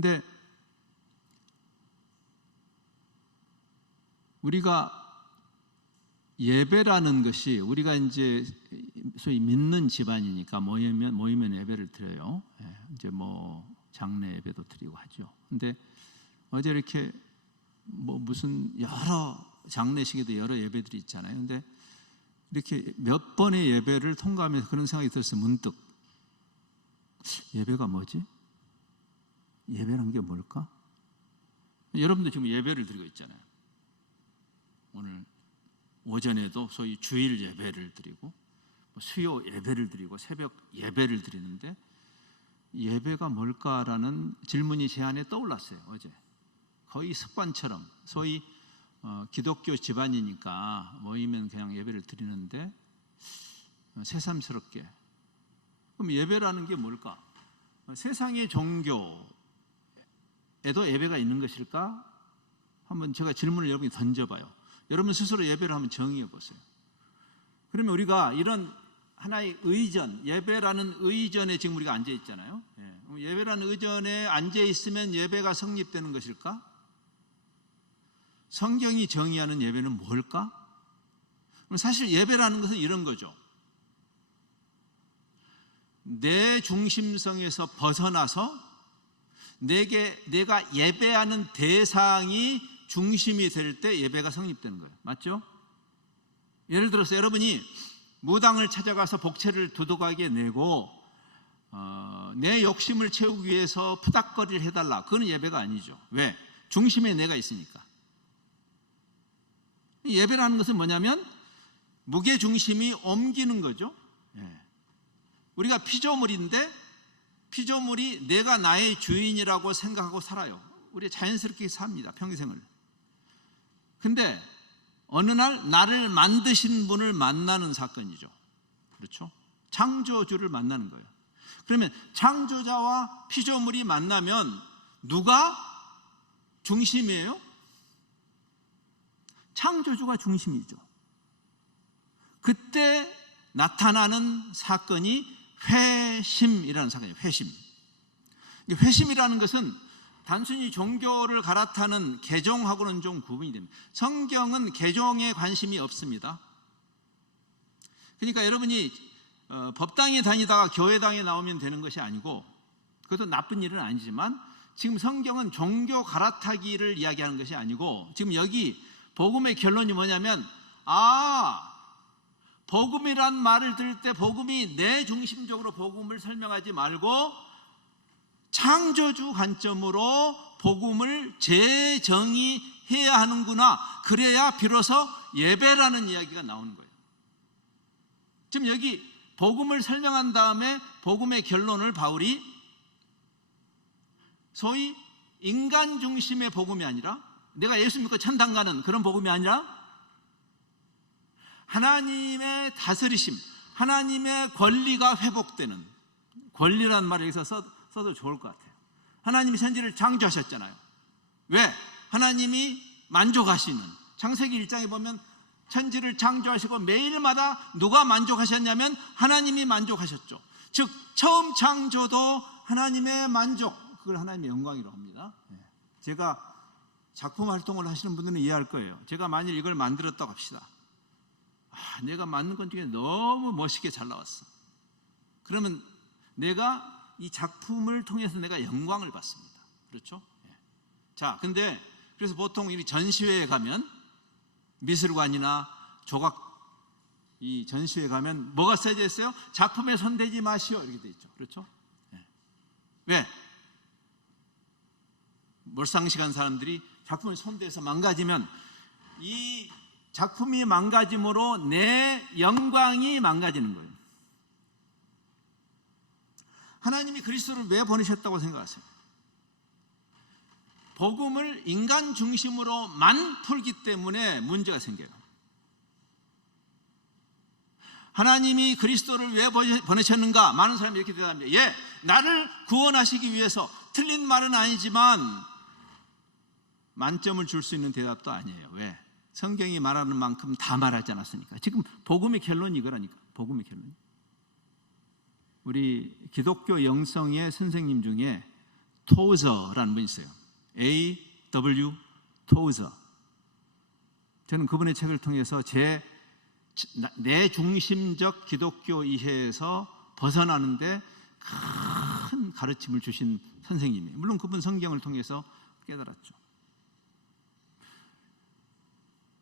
근데 우리가 예배라는 것이 우리가 이제 소위 믿는 집안이니까 모이면 예배를 드려요. 이제 뭐 장례 예배도 드리고 하죠. 근데 어제 이렇게 뭐 무슨 여러 장례식에도 여러 예배들이 있잖아요. 근데 이렇게 몇 번의 예배를 통과하면서 그런 생각이 들었어요. 문득 예배가 뭐지? 예배란 게 뭘까? 여러분도 지금 예배를 드리고 있잖아요. 오늘 오전에도 소위 주일 예배를 드리고 수요 예배를 드리고 새벽 예배를 드리는데 예배가 뭘까라는 질문이 제 안에 떠올랐어요. 어제 거의 습관처럼 소위 기독교 집안이니까 모이면 그냥 예배를 드리는데 새삼스럽게 그럼 예배라는 게 뭘까? 세상의 종교에도 예배가 있는 것일까? 한번 제가 질문을 여러분이 던져봐요. 여러분 스스로 예배를 한번 정의해 보세요. 그러면 우리가 이런 하나의 의전, 예배라는 의전에 지금 우리가 앉아 있잖아요. 예배라는 의전에 앉아 있으면 예배가 성립되는 것일까? 성경이 정의하는 예배는 뭘까? 사실 예배라는 것은 이런 거죠. 내 중심성에서 벗어나서 내가 예배하는 대상이 중심이 될 때 예배가 성립되는 거예요. 맞죠? 예를 들어서 여러분이 무당을 찾아가서 복채를 두둑하게 내고 내 욕심을 채우기 위해서 푸닥거리를 해달라. 그건 예배가 아니죠. 왜? 중심에 내가 있으니까. 예배라는 것은 뭐냐면 무게중심이 옮기는 거죠. 우리가 피조물인데 피조물이 내가 나의 주인이라고 생각하고 살아요. 우리 자연스럽게 삽니다. 평생을. 근데 어느 날 나를 만드신 분을 만나는 사건이죠. 그렇죠? 창조주를 만나는 거예요. 그러면 창조자와 피조물이 만나면 누가 중심이에요? 창조주가 중심이죠. 그때 나타나는 사건이 회심이라는 사건이에요. 회심. 회심이라는 것은 단순히 종교를 갈아타는 개종하고는 좀 구분이 됩니다. 성경은 개종에 관심이 없습니다. 그러니까 여러분이 법당에 다니다가 교회당에 나오면 되는 것이 아니고, 그것도 나쁜 일은 아니지만 지금 성경은 종교 갈아타기를 이야기하는 것이 아니고, 지금 여기 복음의 결론이 뭐냐면, 복음이란 말을 들을 때 복음이 내 중심적으로 복음을 설명하지 말고 창조주 관점으로 복음을 재정의해야 하는구나. 그래야 비로소 예배라는 이야기가 나오는 거예요. 지금 여기 복음을 설명한 다음에 복음의 결론을 바울이 소위 인간 중심의 복음이 아니라, 내가 예수 믿고 천당 가는 그런 복음이 아니라 하나님의 다스리심, 하나님의 권리가 회복되는, 권리라는 말을 여기서 써도 좋을 것 같아요. 하나님이 천지를 창조하셨잖아요. 왜? 하나님이 만족하시는, 창세기 1장에 보면 천지를 창조하시고 매일마다 누가 만족하셨냐면 하나님이 만족하셨죠. 즉 처음 창조도 하나님의 만족, 그걸 하나님의 영광이라고 합니다. 제가 작품 활동을 하시는 분들은 이해할 거예요. 제가 만일 이걸 만들었다고 합시다. 내가 만든 것 중에 너무 멋있게 잘 나왔어. 그러면 내가 이 작품을 통해서 내가 영광을 받습니다. 그렇죠? 자, 근데 그래서 보통 이 전시회에 가면, 미술관이나 조각 이 전시회에 가면 뭐가 써져 있어요? 작품에 손대지 마시오, 이렇게 돼 있죠. 그렇죠? 왜? 몰상식한 사람들이 작품에 손대서 망가지면 이 작품이 망가짐으로 내 영광이 망가지는 거예요. 하나님이 그리스도를 왜 보내셨다고 생각하세요? 복음을 인간 중심으로만 풀기 때문에 문제가 생겨요. 하나님이 그리스도를 왜 보내셨는가? 많은 사람이 이렇게 대답합니다. 예, 나를 구원하시기 위해서. 틀린 말은 아니지만 만점을 줄 수 있는 대답도 아니에요. 왜? 성경이 말하는 만큼 다 말하지 않았으니까. 지금 복음의 결론이 이거라니까. 복음의 결론. 우리 기독교 영성의 선생님 중에 토저라는 분이 있어요. A.W. 토저. 저는 그분의 책을 통해서 내 중심적 기독교 이해에서 벗어나는데 큰 가르침을 주신 선생님이에요. 물론 그분 성경을 통해서 깨달았죠.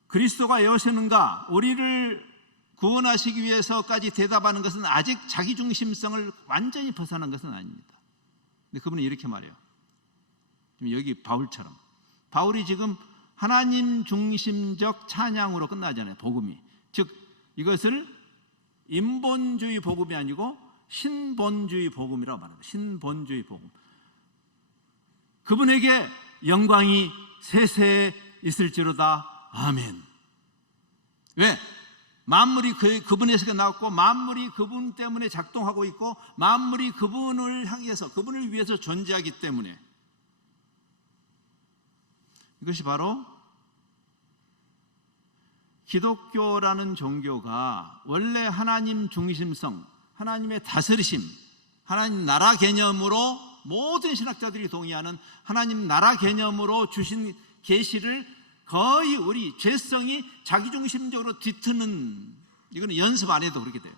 그리스도가 왜 오셨는가? 우리를 구원하시기 위해서까지 대답하는 것은 아직 자기중심성을 완전히 벗어난 것은 아닙니다. 근데 그분은 이렇게 말해요. 지금 여기 바울처럼. 바울이 지금 하나님 중심적 찬양으로 끝나잖아요. 복음이. 즉 이것을 인본주의 복음이 아니고 신본주의 복음이라고 말합니다. 신본주의 복음. 그분에게 영광이 세세에 있을지로다. 아멘. 왜? 만물이 그분에서 나왔고 만물이 그분 때문에 작동하고 있고 만물이 그분을 향해서 그분을 위해서 존재하기 때문에 이것이 바로 기독교라는 종교가 원래 하나님 중심성, 하나님의 다스리심, 하나님 나라 개념으로 모든 신학자들이 동의하는 하나님 나라 개념으로 주신 계시를 거의 우리 죄성이 자기중심적으로 뒤트는, 이거는 연습 안 해도 그렇게 돼요.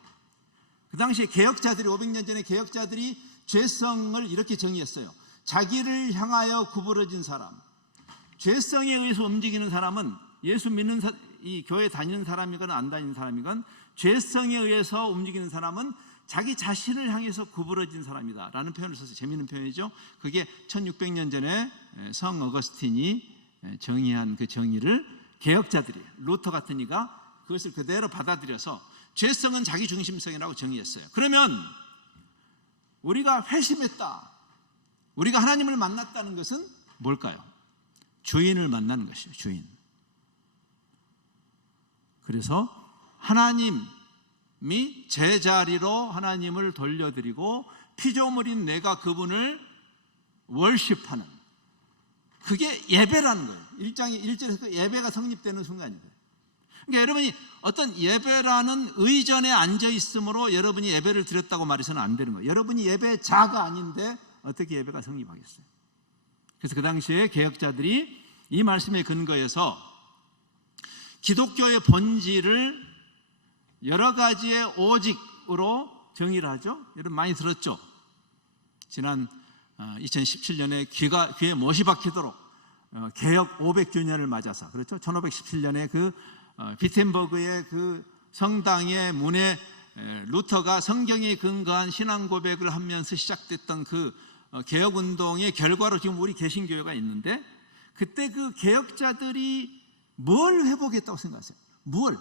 그 당시에 개혁자들이 500년 전에 개혁자들이 죄성을 이렇게 정의했어요. 자기를 향하여 구부러진 사람, 죄성에 의해서 움직이는 사람은 예수 믿는 이 교회 다니는 사람이건 안 다니는 사람이건 죄성에 의해서 움직이는 사람은 자기 자신을 향해서 구부러진 사람이다 라는 표현을 써서 재미있는 표현이죠. 그게 1600년 전에 성 어거스틴이 정의한 그 정의를 개혁자들이 루터 같은 이가 그것을 그대로 받아들여서 죄성은 자기중심성이라고 정의했어요. 그러면 우리가 회심했다, 우리가 하나님을 만났다는 것은 뭘까요? 주인을 만나는 것이에요. 주인. 그래서 하나님이 제자리로 하나님을 돌려드리고 피조물인 내가 그분을 월십하는, 그게 예배라는 거예요. 1절에서 그 예배가 성립되는 순간이에요. 그러니까 여러분이 어떤 예배라는 의전에 앉아 있으므로 여러분이 예배를 드렸다고 말해서는 안 되는 거예요. 여러분이 예배자가 아닌데 어떻게 예배가 성립하겠어요? 그래서 그 당시에 개혁자들이 이 말씀에 근거해서 기독교의 본질을 여러 가지의 오직으로 정의를 하죠. 여러분 많이 들었죠? 지난 2017년에 귀에 못이 박히도록 개혁 500주년을 맞아서, 그렇죠? 1517년에 그 비텐버그의 그 성당의 문에 루터가 성경에 근거한 신앙 고백을 하면서 시작됐던 그 개혁운동의 결과로 지금 우리 개신교회가 있는데, 그때 그 개혁자들이 뭘 회복했다고 생각하세요? 뭘?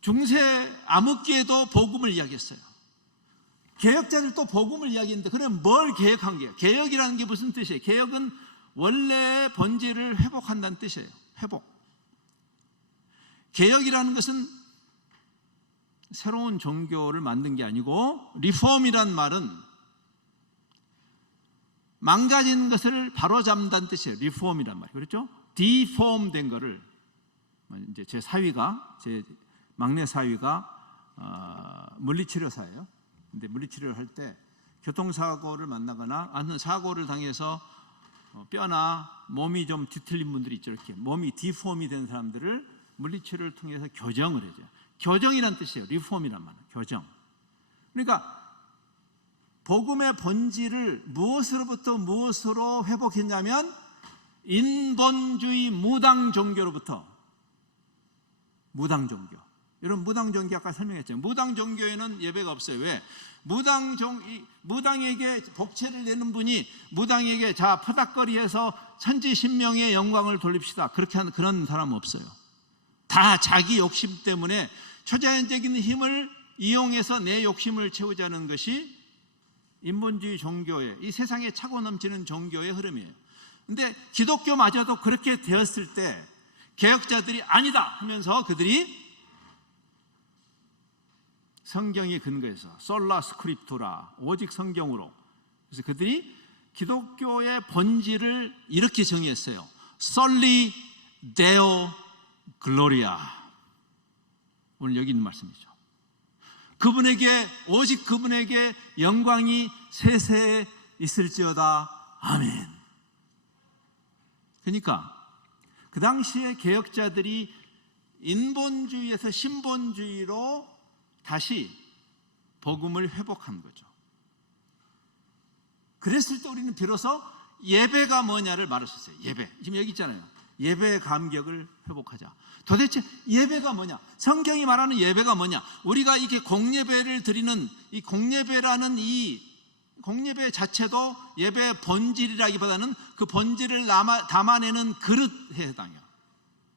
중세 암흑기에도 복음을 이야기했어요. 개혁자들도 복음을 이야기했는데 그럼 뭘 개혁한 거예요? 개혁이라는 게 무슨 뜻이에요? 개혁은 원래의 본질을 회복한다는 뜻이에요. 회복. 개혁이라는 것은 새로운 종교를 만든 게 아니고, 리폼이란 말은 망가진 것을 바로잡는다는 뜻이에요. 리폼이란 말이에요. 그렇죠? 디폼 된 거를, 이제 제 사위가, 제 막내 사위가 물리치료사예요. 근데 물리치료를 할 때 교통사고를 만나거나 아니면 사고를 당해서 뼈나 몸이 좀 뒤틀린 분들이 있죠. 이렇게 몸이 디폼이 된 사람들을 물리치료를 통해서 교정을 해줘요. 교정이란 뜻이에요. 리폼이란 말은 교정. 그러니까 복음의 본질을 무엇으로부터 무엇으로 회복했냐면 인본주의 무당 종교로부터. 무당 종교. 여러분 무당 종교 아까 설명했죠. 무당 종교에는 예배가 없어요. 왜? 무당에게 복채를 내는 분이 무당에게 자 퍼닥거리에서 천지신명의 영광을 돌립시다, 그렇게 하는 그런 사람은 없어요. 다 자기 욕심 때문에 초자연적인 힘을 이용해서 내 욕심을 채우자는 것이 인본주의 종교의, 이 세상에 차고 넘치는 종교의 흐름이에요. 근데 기독교마저도 그렇게 되었을 때 개혁자들이 아니다 하면서 그들이 성경에 근거해서 솔라 스크립투라, 오직 성경으로, 그래서 그들이 기독교의 본질을 이렇게 정의했어요. 솔리 데오 글로리아. 오늘 여기 있는 말씀이죠. 그분에게, 오직 그분에게 영광이 세세에 있을지어다. 아멘. 그러니까 그 당시에 개혁자들이 인본주의에서 신본주의로 다시 복음을 회복한 거죠. 그랬을 때 우리는 비로소 예배가 뭐냐를 말할 수 있어요. 예배. 지금 여기 있잖아요. 예배의 감격을 회복하자. 도대체 예배가 뭐냐? 성경이 말하는 예배가 뭐냐? 우리가 이렇게 공예배를 드리는 이 공예배라는 이 공예배 자체도 예배의 본질이라기보다는 그 본질을 담아내는 그릇에 해당해요.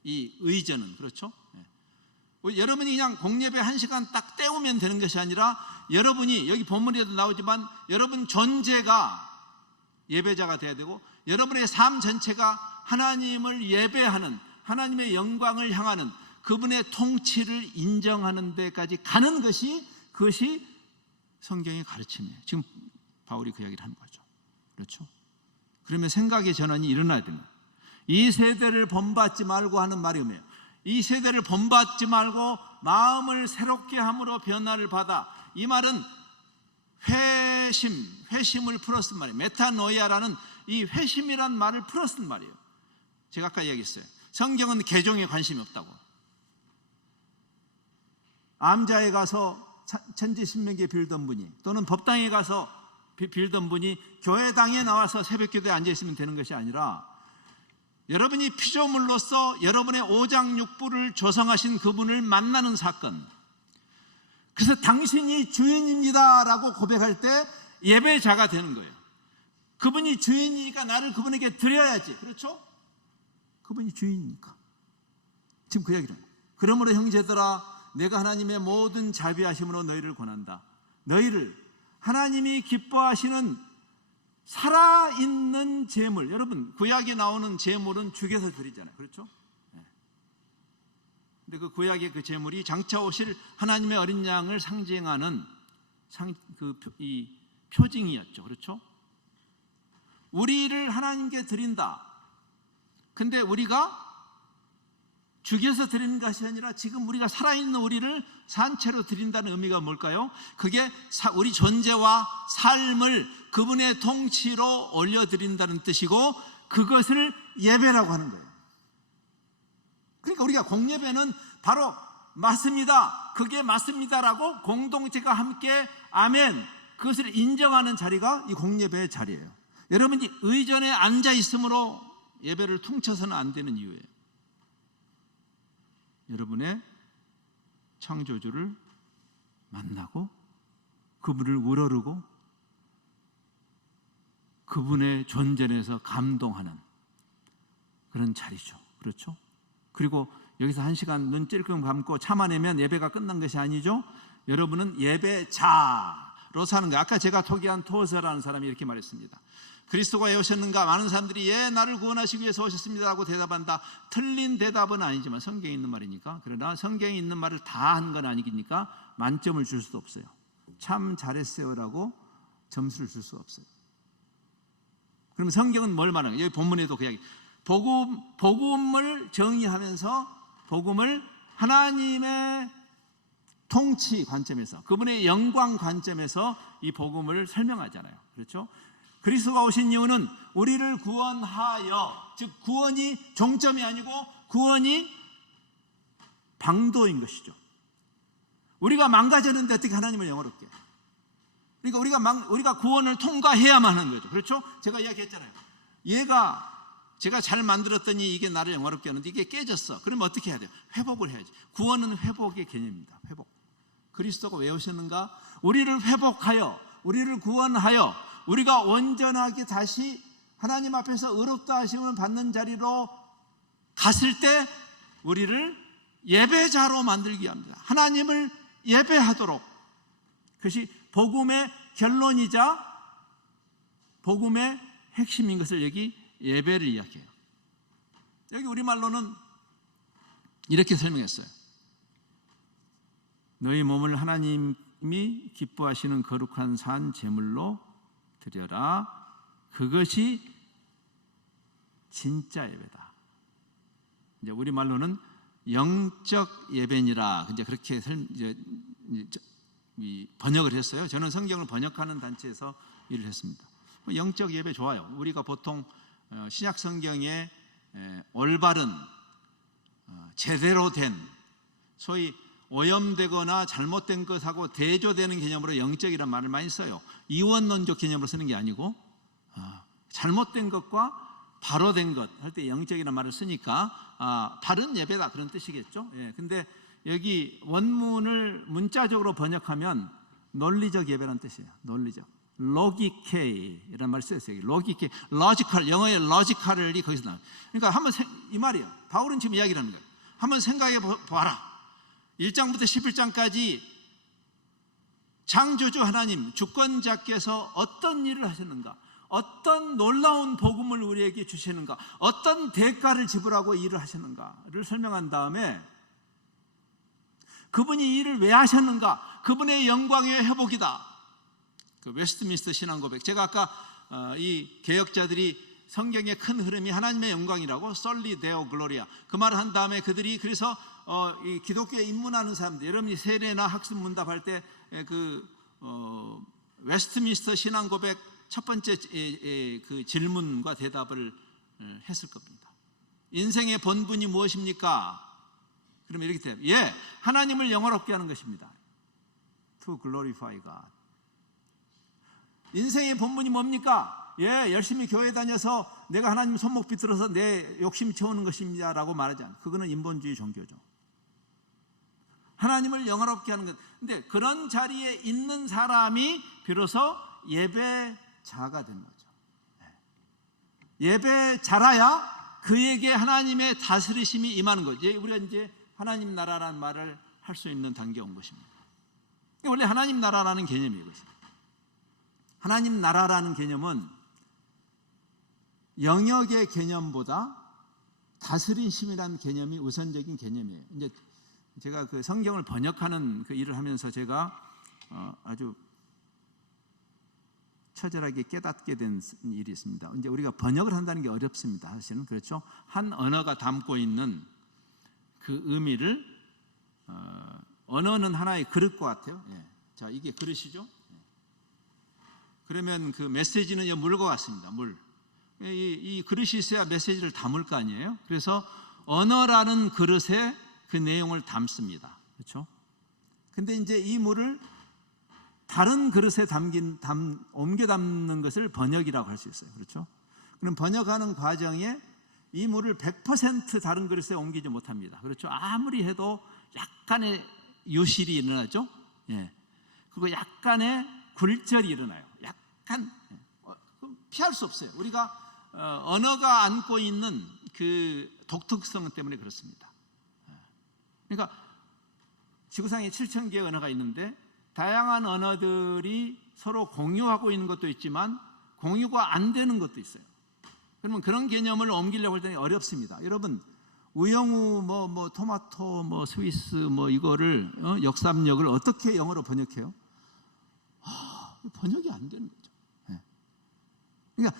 이 의전은 그렇죠? 여러분이 그냥 공예배 1시간 딱 때우면 되는 것이 아니라 여러분이 여기 본문에도 나오지만 여러분 존재가 예배자가 돼야 되고 여러분의 삶 전체가 하나님을 예배하는 하나님의 영광을 향하는 그분의 통치를 인정하는 데까지 가는 것이 그것이 성경의 가르침이에요. 지금 바울이 그 이야기를 하는 거죠. 그렇죠? 그러면 생각의 전환이 일어나야 됩니다. 이 세대를 본받지 말고 하는 말이 뭐예요? 이 세대를 본받지 말고 마음을 새롭게 함으로 변화를 받아. 이 말은 회심을 풀었은 말이에요. 메타노이아라는 이 회심이란 말을 풀었은 말이에요. 제가 아까 이야기했어요. 성경은 개종에 관심이 없다고. 암자에 가서 천지신명기에 빌던 분이 또는 법당에 가서 빌던 분이 교회당에 나와서 새벽기도에 앉아있으면 되는 것이 아니라 여러분이 피조물로서 여러분의 오장육부를 조성하신 그분을 만나는 사건. 그래서 당신이 주인입니다 라고 고백할 때 예배자가 되는 거예요. 그분이 주인이니까 나를 그분에게 드려야지. 그렇죠? 그분이 주인이니까. 지금 그 이야기를 해요. 그러므로 형제들아 내가 하나님의 모든 자비하심으로 너희를 권한다. 너희를 하나님이 기뻐하시는 살아있는 제물. 여러분 구약에 나오는 제물은 죽여서 드리잖아요. 그렇죠? 근데 그 구약의 그 제물이 장차 오실 하나님의 어린 양을 상징하는 이 표징이었죠. 그렇죠? 우리를 하나님께 드린다. 근데 우리가 죽여서 드리는 것이 아니라 지금 우리가 살아있는 우리를 산채로 드린다는 의미가 뭘까요? 그게 우리 존재와 삶을 그분의 통치로 올려드린다는 뜻이고 그것을 예배라고 하는 거예요. 그러니까 우리가 공예배는 바로 맞습니다. 그게 맞습니다라고 공동체가 함께 아멘 그것을 인정하는 자리가 이 공예배의 자리예요. 여러분이 의전에 앉아 있으므로 예배를 퉁쳐서는 안 되는 이유예요. 여러분의 창조주를 만나고 그분을 우러르고 그분의 존재에서 감동하는 그런 자리죠. 그렇죠? 그리고 여기서 1시간 눈 찔끔 감고 참아내면 예배가 끝난 것이 아니죠. 여러분은 예배자로 사는 거예요. 아까 제가 소개한 토서라는 사람이 이렇게 말했습니다. 그리스도가 왜 오셨는가? 많은 사람들이 예 나를 구원하시기 위해서 오셨습니다 라고 대답한다. 틀린 대답은 아니지만 성경에 있는 말이니까. 그러나 성경에 있는 말을 다 한 건 아니니까 만점을 줄 수도 없어요. 참 잘했어요 라고 점수를 줄 수 없어요. 그럼 성경은 뭘 말하는 거예요? 여기 본문에도 그 이야기. 복음을 정의하면서 복음을 하나님의 통치 관점에서 그분의 영광 관점에서 이 복음을 설명하잖아요. 그렇죠? 그리스도가 오신 이유는 우리를 구원하여, 즉 구원이 종점이 아니고 구원이 방도인 것이죠. 우리가 망가졌는데 어떻게 하나님을 영화롭게 해요? 그러니까 우리가 구원을 통과해야만 하는 거죠. 그렇죠? 제가 이야기했잖아요. 제가 잘 만들었더니 이게 나를 영화롭게 하는데 이게 깨졌어. 그러면 어떻게 해야 돼요? 회복을 해야지. 구원은 회복의 개념입니다. 회복. 그리스도가 왜 오셨는가? 우리를 회복하여, 우리를 구원하여 우리가 온전하게 다시 하나님 앞에서 의롭다 하심을 받는 자리로 갔을 때 우리를 예배자로 만들기 합니다. 하나님을 예배하도록. 그것이 복음의 결론이자 복음의 핵심인 것을 여기 예배를 이야기해요. 여기 우리말로는 이렇게 설명했어요. 너희 몸을 하나님이 기뻐하시는 거룩한 산 제물로 드려라. 그것이 진짜 예배다. 이제 우리말로는 영적 예배니라. 이제 그렇게 번역을 했어요. 저는 성경을 번역하는 단체에서 일을 했습니다. 영적 예배 좋아요. 우리가 보통 신약 성경에 올바른 제대로 된 소위 오염되거나 잘못된 것하고 대조되는 개념으로 영적이란 말을 많이 써요. 이원론적 개념으로 쓰는 게 아니고 잘못된 것과 바로 된 것 할 때 영적이라는 말을 쓰니까 바른 예배다 그런 뜻이겠죠. 예, 근데 여기 원문을 문자적으로 번역하면 논리적 예배라는 뜻이에요. 논리적. 로기케이라는 말을 쓰였어요. 로기케이, 로지컬, 영어의 로지컬이 거기서 나와요. 그러니까 한번 이 말이에요. 바울은 지금 이야기를 하는 거예요. 한번 생각해 봐라. 1장부터 11장까지 창조주 하나님, 주권자께서 어떤 일을 하셨는가, 어떤 놀라운 복음을 우리에게 주시는가, 어떤 대가를 지불하고 일을 하셨는가를 설명한 다음에 그분이 이 일을 왜 하셨는가, 그분의 영광의 회복이다. 그 웨스트민스터 신앙 고백, 제가 아까 이 개혁자들이 성경의 큰 흐름이 하나님의 영광이라고, 솔리 데오 글로리아, 그 말을 한 다음에 그들이 그래서 이 기독교에 입문하는 사람들, 여러분이 세례나 학습 문답할 때 그 웨스트민스터 신앙 고백 첫 번째 그 질문과 대답을 했을 겁니다. 인생의 본분이 무엇입니까? 그러면 이렇게 돼요. 예, 하나님을 영화롭게 하는 것입니다. To glorify God. 인생의 본분이 뭡니까? 예, 열심히 교회 다녀서 내가 하나님 손목 비틀어서 내 욕심 채우는 것입니다 라고 말하지 않아요. 그거는 인본주의 종교죠. 하나님을 영화롭게 하는 것. 근데 그런 자리에 있는 사람이 비로소 예배자가 된 거죠. 예배자라야 그에게 하나님의 다스리심이 임하는 거죠. 우리가 이제 하나님 나라라는 말을 할 수 있는 단계에 온 것입니다. 원래 하나님 나라라는 개념이 이것이에요. 하나님 나라라는 개념은 영역의 개념보다 다스리심이라는 개념이 우선적인 개념이에요. 이제 제가 그 성경을 번역하는 그 일을 하면서 제가 아주 처절하게 깨닫게 된 일이 있습니다. 이제 우리가 번역을 한다는 게 어렵습니다. 사실은 그렇죠. 한 언어가 담고 있는 그 의미를 언어는 하나의 그릇과 같아요. 예. 자, 이게 그릇이죠. 그러면 그 메시지는 물과 같습니다. 물. 이 그릇이 있어야 메시지를 담을 거 아니에요. 그래서 언어라는 그릇에 그 내용을 담습니다. 그렇죠? 근데 이제 이 물을 다른 그릇에 옮겨 담는 것을 번역이라고 할 수 있어요. 그렇죠? 그럼 번역하는 과정에 이 물을 100% 다른 그릇에 옮기지 못합니다. 그렇죠? 아무리 해도 약간의 유실이 일어나죠. 예. 그리고 약간의 굴절이 일어나요. 약간 피할 수 없어요. 우리가 언어가 안고 있는 그 독특성 때문에 그렇습니다. 그러니까 지구상에 7,000개의 언어가 있는데 다양한 언어들이 서로 공유하고 있는 것도 있지만 공유가 안 되는 것도 있어요. 그러면 그런 개념을 옮기려고 할 때는 어렵습니다. 여러분, 우영우 뭐 토마토 뭐 스위스 뭐 이거를 역삼역을 어떻게 영어로 번역해요? 번역이 안 되는 거죠. 네. 그러니까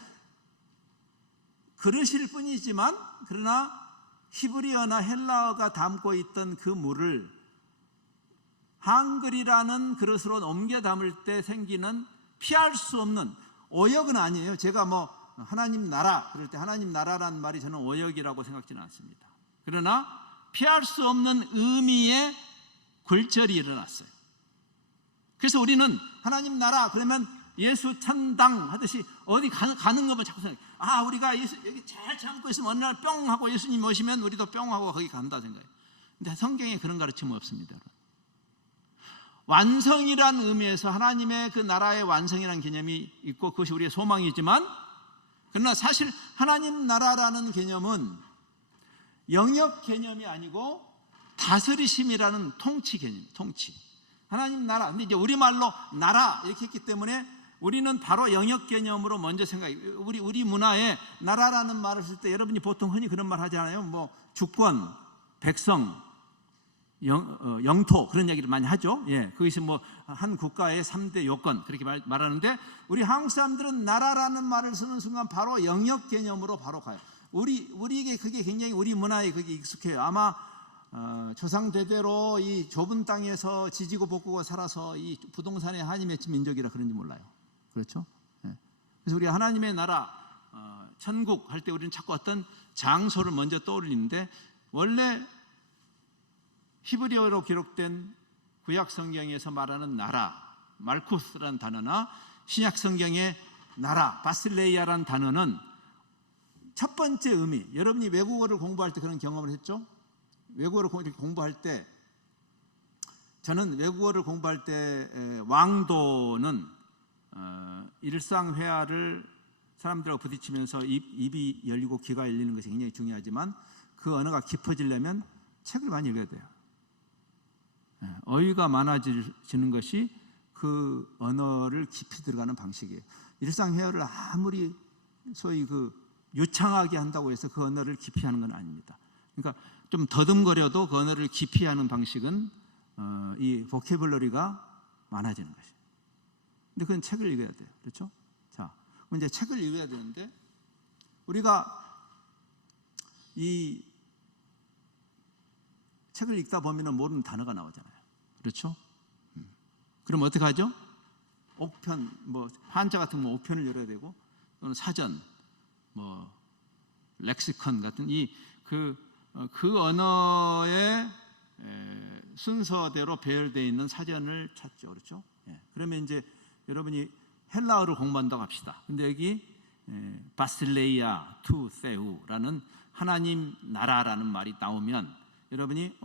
그릇일 뿐이지만 그러나 히브리어나 헬라어가 담고 있던 그 물을 한글이라는 그릇으로 옮겨 담을 때 생기는 피할 수 없는 오역은 아니에요. 제가 뭐 하나님 나라 그럴 때 하나님 나라라는 말이 저는 오역이라고 생각지는 않습니다. 그러나 피할 수 없는 의미의 굴절이 일어났어요. 그래서 우리는 하나님 나라 그러면 예수 천당 하듯이 어디 가는 것만 자꾸 생각해요. 우리가 예수 여기 잘 참고 있으면 어느 날 뿅 하고 예수님 오시면 우리도 뿅 하고 거기 간다 생각해요. 근데 성경에 그런 가르침은 없습니다. 완성이란 의미에서 하나님의 그 나라의 완성이라는 개념이 있고 그것이 우리의 소망이지만 그러나 사실 하나님 나라라는 개념은 영역 개념이 아니고 다스리심이라는 통치 개념, 통치. 하나님 나라. 근데 이제 우리말로 나라 이렇게 했기 때문에 우리는 바로 영역 개념으로 먼저 생각해요. 우리 문화에 나라라는 말을 쓸 때 여러분이 보통 흔히 그런 말 하잖아요. 뭐 주권, 백성, 영토 그런 얘기를 많이 하죠. 예, 그것이 뭐 한 국가의 3대 요건 그렇게 말하는데 우리 한국 사람들은 나라라는 말을 쓰는 순간 바로 영역 개념으로 바로 가요. 우리에게 그게 굉장히 우리 문화에 그게 익숙해요. 아마 조상 대대로 이 좁은 땅에서 지지고 볶고 살아서 이 부동산에 한이 맺힌 민족이라 그런지 몰라요. 그렇죠? 예. 그래서 우리 하나님의 나라, 천국 할 때 우리는 자꾸 어떤 장소를 먼저 떠올리는데, 원래 히브리어로 기록된 구약 성경에서 말하는 나라, 말쿠스라는 단어나 신약 성경의 나라, 바실레이아라는 단어는 첫 번째 의미, 여러분이 외국어를 공부할 때 그런 경험을 했죠? 외국어를 공부할 때, 저는 외국어를 공부할 때 왕도는 일상회화를 사람들하고 부딪히면서 입이 열리고 귀가 열리는 것이 굉장히 중요하지만, 그 언어가 깊어지려면 책을 많이 읽어야 돼요. 어휘가 많아지는 것이 그 언어를 깊이 들어가는 방식이에요. 일상회화를 아무리 소위 그 유창하게 한다고 해서 그 언어를 깊이 하는 건 아닙니다. 그러니까 좀 더듬거려도 그 언어를 깊이 하는 방식은 이 보캐블러리가 많아지는 것이에요. 근데 그건 책을 읽어야 돼요. 그렇죠? 자, 그럼 이제 책을 읽어야 되는데, 우리가 이 책을 읽다 보면 모르는 단어가 나오잖아요. 그렇죠? 그럼 어떻게 하죠? 옥편, 뭐 한자 같은 거 옥편을 열어야 되고, 또는 사전, 뭐 렉시컨 같은 그 언어의 순서대로 배열되어 있는 사전을 찾죠. 그렇죠? 예. 그러면 이제 여러분이 헬라어를 공부한다고 합시다. 근데 여기 바실레이아 투 세우라는 하나님 나라라는 말이 나오면, 여러분이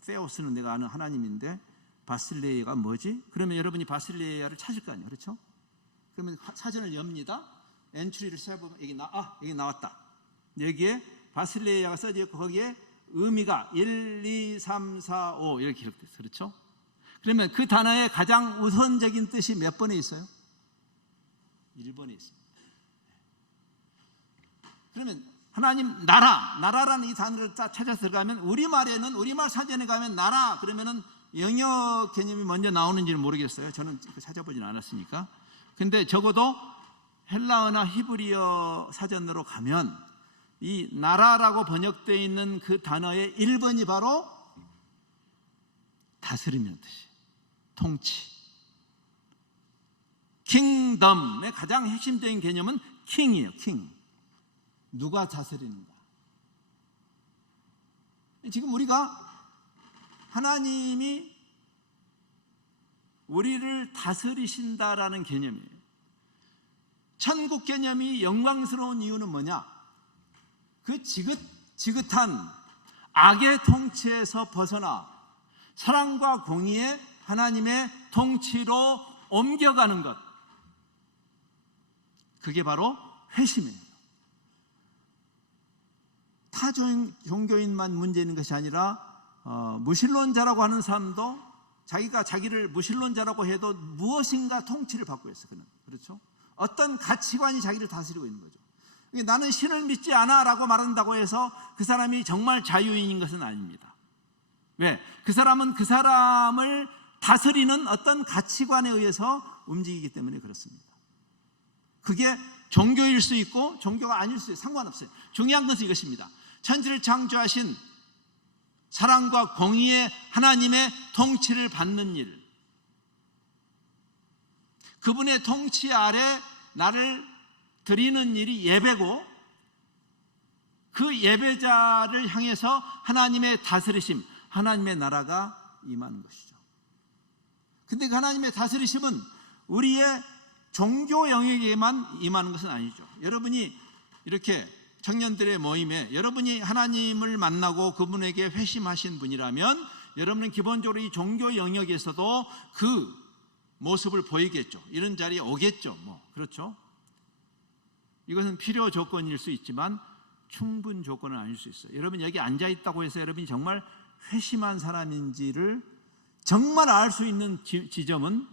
세우스는 내가 아는 하나님인데 바실레이아가 뭐지? 그러면 여러분이 바실레이아를 찾을 거 아니에요. 그렇죠? 그러면 사전을 엽니다. 엔트리를 시작해보면 여기 나왔다. 여기에 바실레이아가 써져 있고, 거기에 의미가 1, 2, 3, 4, 5 이렇게 기록됐어요. 그렇죠? 그러면 그 단어의 가장 우선적인 뜻이 몇 번에 있어요? 1번에 있습니다. 그러면 하나님 나라라는 이 단어를 딱 찾아서 들어가면, 우리말에는, 우리말 사전에 가면 나라 그러면은 영역 개념이 먼저 나오는지는 모르겠어요. 저는 찾아보진 않았으니까. 근데 적어도 헬라어나 히브리어 사전으로 가면 이 나라라고 번역되어 있는 그 단어의 1번이 바로 다스리는 뜻이, 통치. 킹덤의 가장 핵심적인 개념은 킹이에요. 킹. 누가 다스리는가. 지금 우리가 하나님이 우리를 다스리신다라는 개념이에요. 천국 개념이 영광스러운 이유는 뭐냐? 그 지긋한 악의 통치에서 벗어나 사랑과 공의의 하나님의 통치로 옮겨가는 것, 그게 바로 회심이에요. 타 종교인만 문제 있는 것이 아니라 무신론자라고 하는 사람도 자기가 자기를 무신론자라고 해도 무엇인가 통치를 받고 있어요. 그는. 그렇죠? 어떤 가치관이 자기를 다스리고 있는 거죠. 나는 신을 믿지 않아 라고 말한다고 해서 그 사람이 정말 자유인인 것은 아닙니다. 왜? 그 사람은 그 사람을 다스리는 어떤 가치관에 의해서 움직이기 때문에 그렇습니다. 그게 종교일 수 있고 종교가 아닐 수 있어요. 상관없어요. 중요한 것은 이것입니다. 천지를 창조하신 사랑과 공의의 하나님의 통치를 받는 일, 그분의 통치 아래 나를 드리는 일이 예배고, 그 예배자를 향해서 하나님의 다스리심, 하나님의 나라가 임하는 것이죠. 근데 그 하나님의 다스리심은 우리의 종교 영역에만 임하는 것은 아니죠. 여러분이 이렇게 청년들의 모임에 여러분이 하나님을 만나고 그분에게 회심하신 분이라면 여러분은 기본적으로 이 종교 영역에서도 그 모습을 보이겠죠. 이런 자리에 오겠죠. 그렇죠? 이것은 필요 조건일 수 있지만 충분 조건은 아닐 수 있어요. 여러분 여기 앉아 있다고 해서 여러분이 정말 회심한 사람인지를 정말 알 수 있는 지점은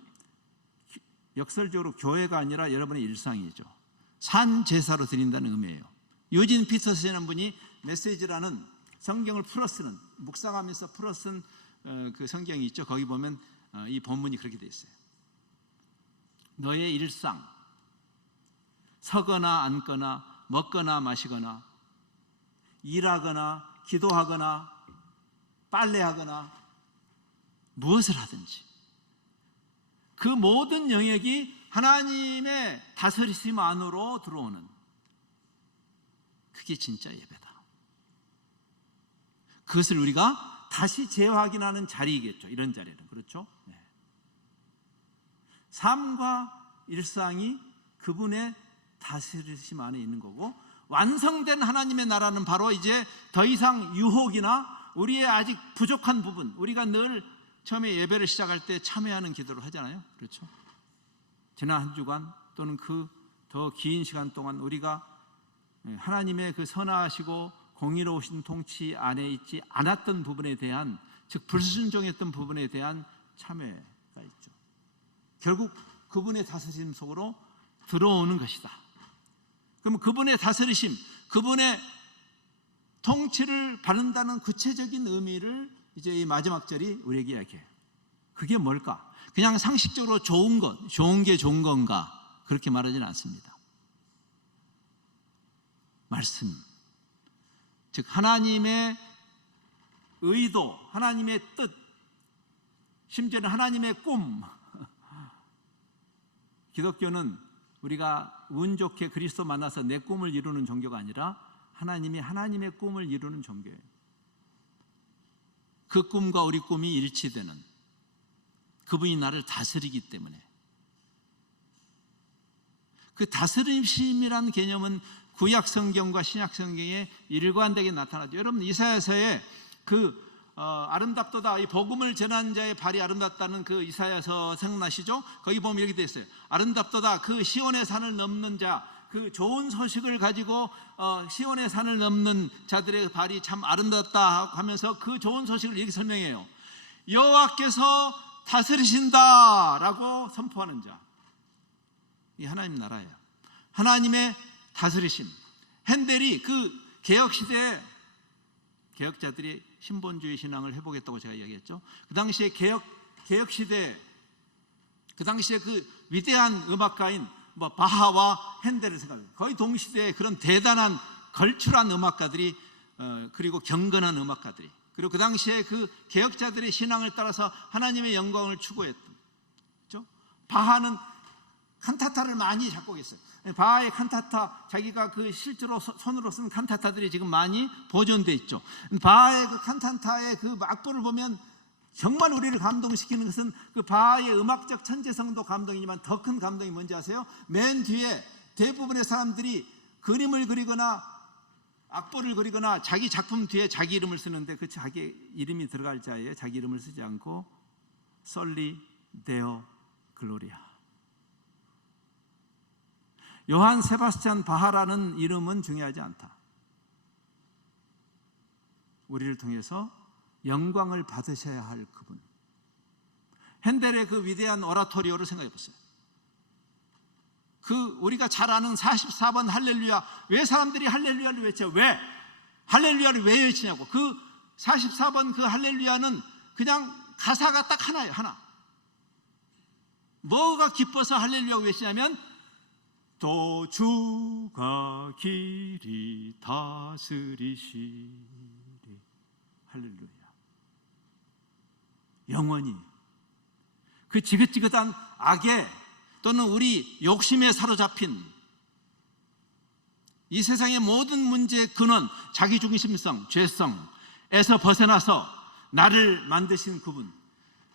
역설적으로 교회가 아니라 여러분의 일상이죠. 산 제사로 드린다는 의미예요. 유진 피터슨이라는 분이 메시지라는 성경을 풀어 쓰는, 묵상하면서 풀어 쓴 그 성경이 있죠. 거기 보면 이 본문이 그렇게 되어 있어요. 너의 일상, 서거나 앉거나 먹거나 마시거나 일하거나 기도하거나 빨래하거나 무엇을 하든지 그 모든 영역이 하나님의 다스리심 안으로 들어오는, 그게 진짜 예배다. 그것을 우리가 다시 재확인하는 자리이겠죠. 이런 자리는. 그렇죠? 네. 삶과 일상이 그분의 다스리심 안에 있는 거고, 완성된 하나님의 나라는 바로 이제 더 이상 유혹이나 우리의 아직 부족한 부분, 우리가 늘 처음에 예배를 시작할 때 참여하는 기도를 하잖아요. 그렇죠? 지난 한 주간 또는 그 더 긴 시간 동안 우리가 하나님의 그 선하시고 공의로우신 통치 안에 있지 않았던 부분에 대한, 즉 불순종했던 부분에 대한 참회가 있죠. 결국 그분의 다스림 속으로 들어오는 것이다. 그럼 그분의 다스리심, 그분의 통치를 받는다는 구체적인 의미를 이제 이 마지막 절이 우리에게 이야기해요. 그게 뭘까? 그냥 상식적으로 좋은 것, 좋은 게 좋은 건가? 그렇게 말하지는 않습니다. 말씀, 즉 하나님의 의도, 하나님의 뜻, 심지어는 하나님의 꿈. 기독교는 우리가 운 좋게 그리스도 만나서 내 꿈을 이루는 종교가 아니라 하나님이 하나님의 꿈을 이루는 종교예요. 그 꿈과 우리 꿈이 일치되는, 그분이 나를 다스리기 때문에. 그 다스림심이라는 개념은 구약 성경과 신약 성경에 일관되게 나타나죠. 여러분 이사야서에 그 아름답도다, 이 복음을 전하는 자의 발이 아름답다는 그 이사야서 생각나시죠? 거기 보면 이렇게 되어 있어요. 아름답도다, 그 시온의 산을 넘는 자, 그 좋은 소식을 가지고 시온의 산을 넘는 자들의 발이 참 아름답다 하면서 그 좋은 소식을 이렇게 설명해요. 여호와께서 다스리신다라고 선포하는 자, 이 하나님 나라예요. 하나님의 다스리심. 핸델이 그 개혁시대에 개혁자들이 신본주의 신앙을 해보겠다고 제가 이야기했죠. 그 당시에 개혁시대에 그 당시에 그 위대한 음악가인 바하와 핸델을 생각해요. 거의 동시대에 그런 대단한 걸출한 음악가들이 그리고 경건한 음악가들이, 그리고 그 당시에 그 개혁자들의 신앙을 따라서 하나님의 영광을 추구했던, 그렇죠? 바하는 칸타타를 많이 작곡했어요. 바하의 칸타타, 자기가 그 실제로 손으로 쓴 칸타타들이 지금 많이 보존돼 있죠. 바하의 그 칸타타의 그 악보를 보면 정말 우리를 감동시키는 것은 그 바하의 음악적 천재성도 감동이지만 더 큰 감동이 뭔지 아세요? 맨 뒤에 대부분의 사람들이 그림을 그리거나 악보를 그리거나 자기 작품 뒤에 자기 이름을 쓰는데, 그 자기 이름이 들어갈 자에 자기 이름을 쓰지 않고 솔리 데오 글로리아. 요한 세바스찬 바하라는 이름은 중요하지 않다. 우리를 통해서 영광을 받으셔야 할 그분. 핸델의 그 위대한 오라토리오를 생각해 보세요. 그 우리가 잘 아는 44번 할렐루야, 왜 사람들이 할렐루야를 외쳐요? 왜? 할렐루야를 왜 외치냐고. 그 44번 그 할렐루야는 그냥 가사가 딱 하나예요. 하나. 뭐가 기뻐서 할렐루야를 외치냐면 또 주가 길이 다스리시리. 할렐루야. 영원히 그 지긋지긋한 악에 또는 우리 욕심에 사로잡힌 이 세상의 모든 문제의 근원, 자기중심성, 죄성에서 벗어나서 나를 만드신 그분,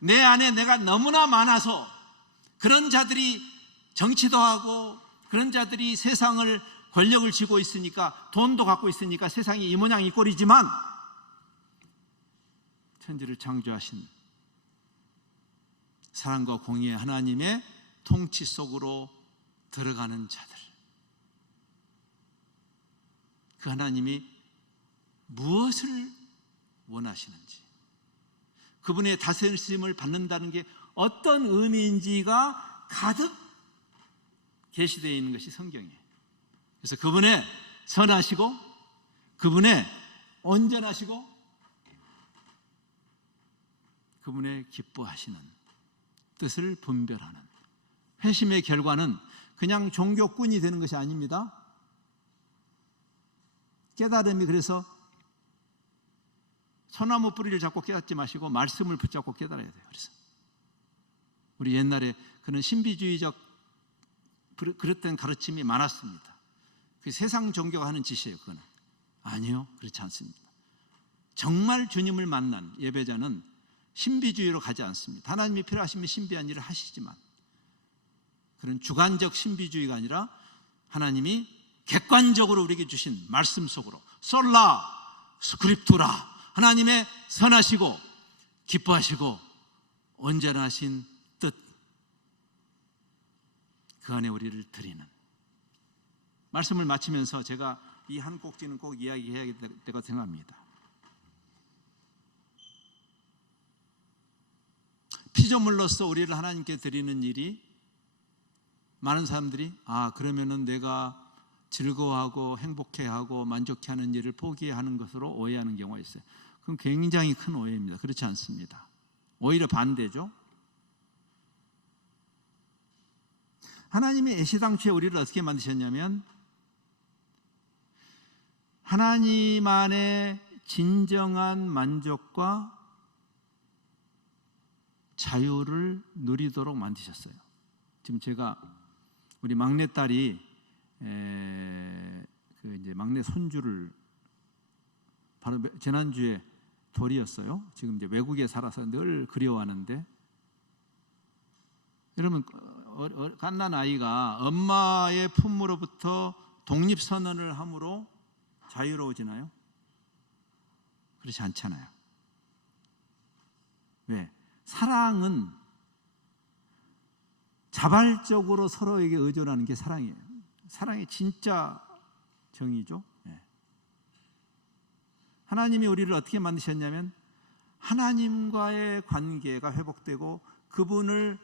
내 안에 내가 너무나 많아서 그런 자들이 정치도 하고 그런 자들이 세상을, 권력을 쥐고 있으니까, 돈도 갖고 있으니까 세상이 이 모양 이 꼴이지만 천지를 창조하신 사랑과 공의의 하나님의 통치 속으로 들어가는 자들, 그 하나님이 무엇을 원하시는지, 그분의 다스림을 받는다는 게 어떤 의미인지가 가득 계시되어 있는 것이 성경이에요. 그래서 그분의 선하시고 그분의 온전하시고 그분의 기뻐하시는 뜻을 분별하는 회심의 결과는 그냥 종교꾼이 되는 것이 아닙니다. 깨달음이, 그래서 소나무 뿌리를 잡고 깨닫지 마시고 말씀을 붙잡고 깨달아야 돼요. 그래서 우리 옛날에 그런 신비주의적 그랬던 가르침이 많았습니다. 그 세상 종교가 하는 짓이에요. 그거는 아니요, 그렇지 않습니다. 정말 주님을 만난 예배자는 신비주의로 가지 않습니다. 하나님이 필요하시면 신비한 일을 하시지만 그런 주관적 신비주의가 아니라 하나님이 객관적으로 우리에게 주신 말씀 속으로 솔라 스크립투라, 하나님의 선하시고 기뻐하시고 온전하신 뜻, 그 안에 우리를 드리는 말씀을 마치면서 제가 이 한 꼭지는 꼭 이야기해야 되고 생각합니다. 피조물로서 우리를 하나님께 드리는 일이 많은 사람들이 그러면은 내가 즐거워하고 행복해하고 만족해하는 일을 포기하는 것으로 오해하는 경우가 있어요. 그건 굉장히 큰 오해입니다. 그렇지 않습니다. 오히려 반대죠. 하나님이 애시당초에 우리를 어떻게 만드셨냐면 하나님 안에 진정한 만족과 자유를 누리도록 만드셨어요. 지금 제가 우리 막내딸이 이제 막내 손주를 바로 지난주에 돌이었어요. 지금 이제 외국에 살아서 늘 그리워하는데, 여러분 갓난 아이가 엄마의 품으로부터 독립선언을 함으로 자유로워지나요? 그렇지 않잖아요. 왜? 사랑은 자발적으로 서로에게 의존하는 게 사랑이에요. 사랑의 진짜 정의죠. 하나님이 우리를 어떻게 만드셨냐면 하나님과의 관계가 회복되고 그분을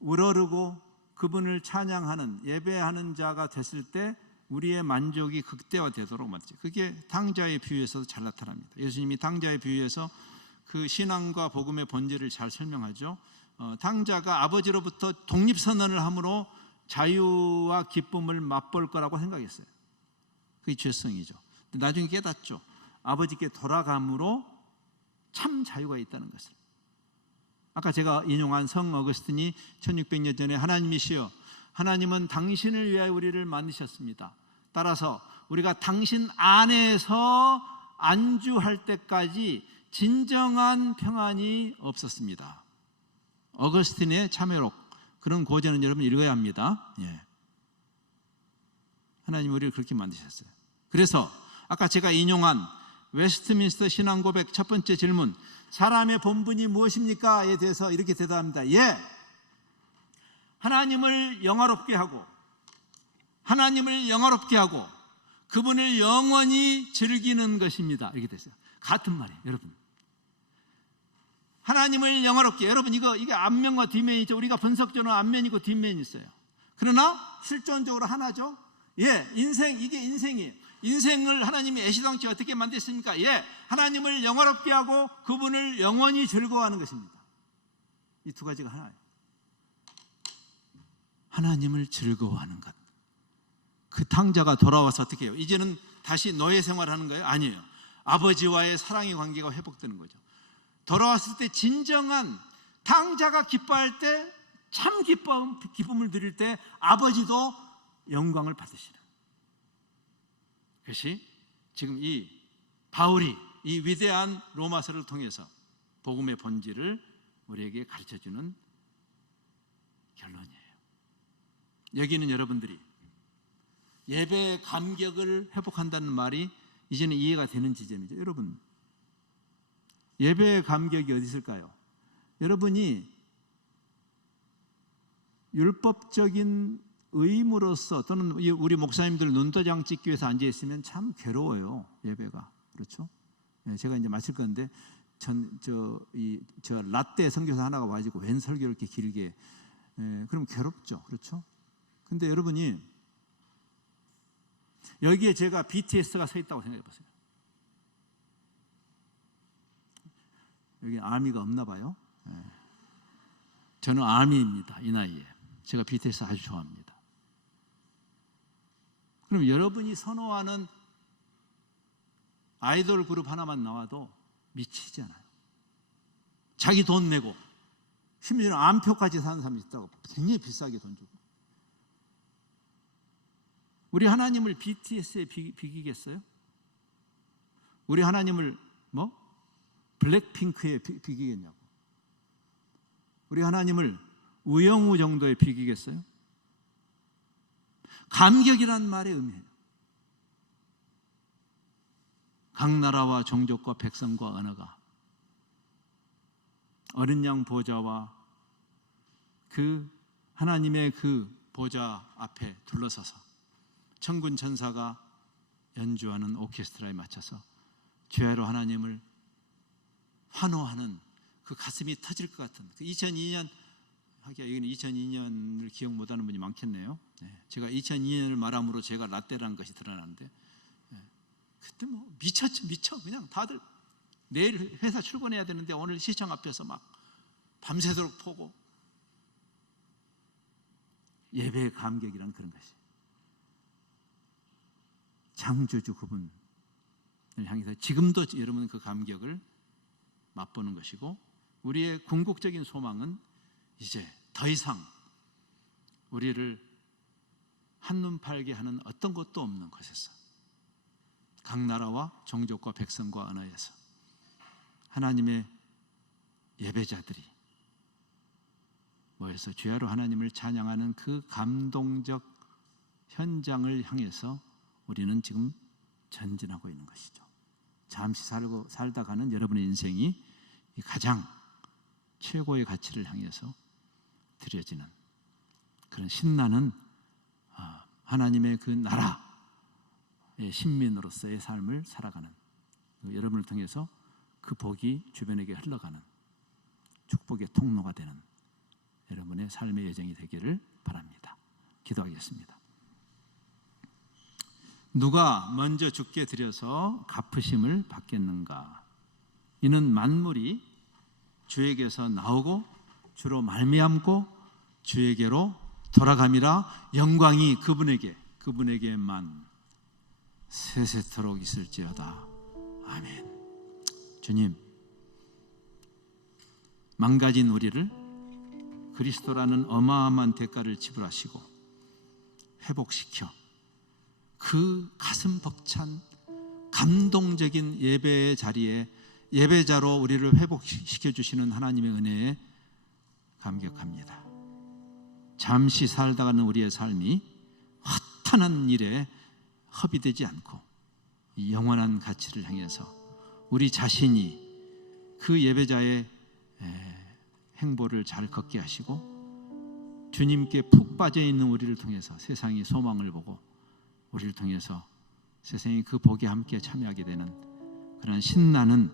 우러르고 그분을 찬양하는 예배하는 자가 됐을 때 우리의 만족이 극대화되도록 만들죠. 그게 탕자의 비유에서도 잘 나타납니다. 예수님이 탕자의 비유에서 그 신앙과 복음의 본질을 잘 설명하죠. 탕자가 아버지로부터 독립선언을 함으로 자유와 기쁨을 맛볼 거라고 생각했어요. 그게 죄성이죠. 나중에 깨닫죠. 아버지께 돌아감으로 참 자유가 있다는 것을. 아까 제가 인용한 성 어거스틴이 1600년 전에 하나님이시여, 하나님은 당신을 위하여 우리를 만드셨습니다. 따라서 우리가 당신 안에서 안주할 때까지 진정한 평안이 없었습니다. 어거스틴의 참회록, 그런 고전은 여러분 읽어야 합니다. 하나님 우리를 그렇게 만드셨어요. 그래서 아까 제가 인용한 웨스트민스터 신앙고백 첫 번째 질문, 사람의 본분이 무엇입니까?에 대해서 이렇게 대답합니다. 하나님을 영화롭게 하고 그분을 영원히 즐기는 것입니다. 이렇게 됐어요. 같은 말이에요, 여러분. 하나님을 영화롭게, 여러분 이게 앞면과 뒷면이죠. 우리가 분석적으로 앞면이고 뒷면이 있어요. 그러나 실존적으로 하나죠. 이게 인생이에요. 인생을 하나님이 애시당초에 어떻게 만드셨습니까? 하나님을 영화롭게 하고 그분을 영원히 즐거워하는 것입니다. 이 두 가지가 하나예요. 하나님을 즐거워하는 것. 그 탕자가 돌아와서 어떻게 해요? 이제는 다시 노예 생활하는 거예요? 아니에요. 아버지와의 사랑의 관계가 회복되는 거죠. 돌아왔을 때 진정한 탕자가 기뻐할 때, 참 기쁨을 드릴 때 아버지도 영광을 받으시는 그것이 지금 이 바울이 이 위대한 로마서를 통해서 복음의 본질을 우리에게 가르쳐주는 결론이에요. 여기는 여러분들이 예배의 감격을 회복한다는 말이 이제는 이해가 되는 지점이죠. 여러분, 예배의 감격이 어디 있을까요? 여러분이 율법적인 의무로서 또는 우리 목사님들 눈도장 찍기 위해서 앉아 있으면 참 괴로워요, 예배가. 그렇죠? 제가 이제 마칠 건데 저 라떼 선교사 하나가 와가지고 웬 설교를 이렇게 길게, 그럼 괴롭죠, 그렇죠? 근데 여러분이 여기에 제가 BTS가 서 있다고 생각해 보세요. 여기 아미가 없나 봐요. 저는 아미입니다, 이 나이에. 제가 BTS 아주 좋아합니다. 그럼 여러분이 선호하는 아이돌 그룹 하나만 나와도 미치잖아요. 자기 돈 내고, 심지어는 암표까지 사는 사람이 있다고. 굉장히 비싸게 돈 주고. 우리 하나님을 BTS에 비기겠어요? 우리 하나님을 블랙핑크에 비기겠냐고. 우리 하나님을 우영우 정도에 비기겠어요? 감격이란 말의 의미예요. 각 나라와 종족과 백성과 언어가 어린 양 보좌와 그 하나님의 그 보좌 앞에 둘러서서 천군 천사가 연주하는 오케스트라에 맞춰서 죄로 하나님을 환호하는 그 가슴이 터질 것 같은 그 2002년 하기야 여기는 2002년을 기억 못하는 분이 많겠네요. 제가 2002년을 말함으로 제가 라떼라는 것이 드러나는데 그때 미쳤죠. 미쳐. 그냥 다들 내일 회사 출근해야 되는데 오늘 시청 앞에서 막 밤새도록 보고 예배의 감격이란 그런 것이 창조주 그분을 향해서 지금도 여러분은 그 감격을 맛보는 것이고 우리의 궁극적인 소망은 이제 더 이상 우리를 한눈 팔게 하는 어떤 것도 없는 것에서 각 나라와 종족과 백성과 언어에서 하나님의 예배자들이 모여서 주야로 하나님을 찬양하는 그 감동적 현장을 향해서 우리는 지금 전진하고 있는 것이죠. 잠시 살다 가는 여러분의 인생이 가장 최고의 가치를 향해서 드려지는 그런 신나는 하나님의 그 나라의 신민으로서의 삶을 살아가는 여러분을 통해서 그 복이 주변에게 흘러가는 축복의 통로가 되는 여러분의 삶의 여정이 되기를 바랍니다. 기도하겠습니다. 누가 먼저 주께 드려서 갚으심을 받겠는가? 이는 만물이 주에게서 나오고 주로 말미암고 주에게로 돌아감이라. 영광이 그분에게만 세세토록 있을지어다. 아멘. 주님, 망가진 우리를 그리스도라는 어마어마한 대가를 지불하시고 회복시켜 그 가슴 벅찬 감동적인 예배의 자리에 예배자로 우리를 회복시켜 주시는 하나님의 은혜에 감격합니다. 잠시 살다가는 우리의 삶이 허탄한 일에 허비되지 않고 이 영원한 가치를 향해서 우리 자신이 그 예배자의 행보를 잘 걷게 하시고 주님께 푹 빠져 있는 우리를 통해서 세상이 소망을 보고 우리를 통해서 세상이 그 복에 함께 참여하게 되는 그런 신나는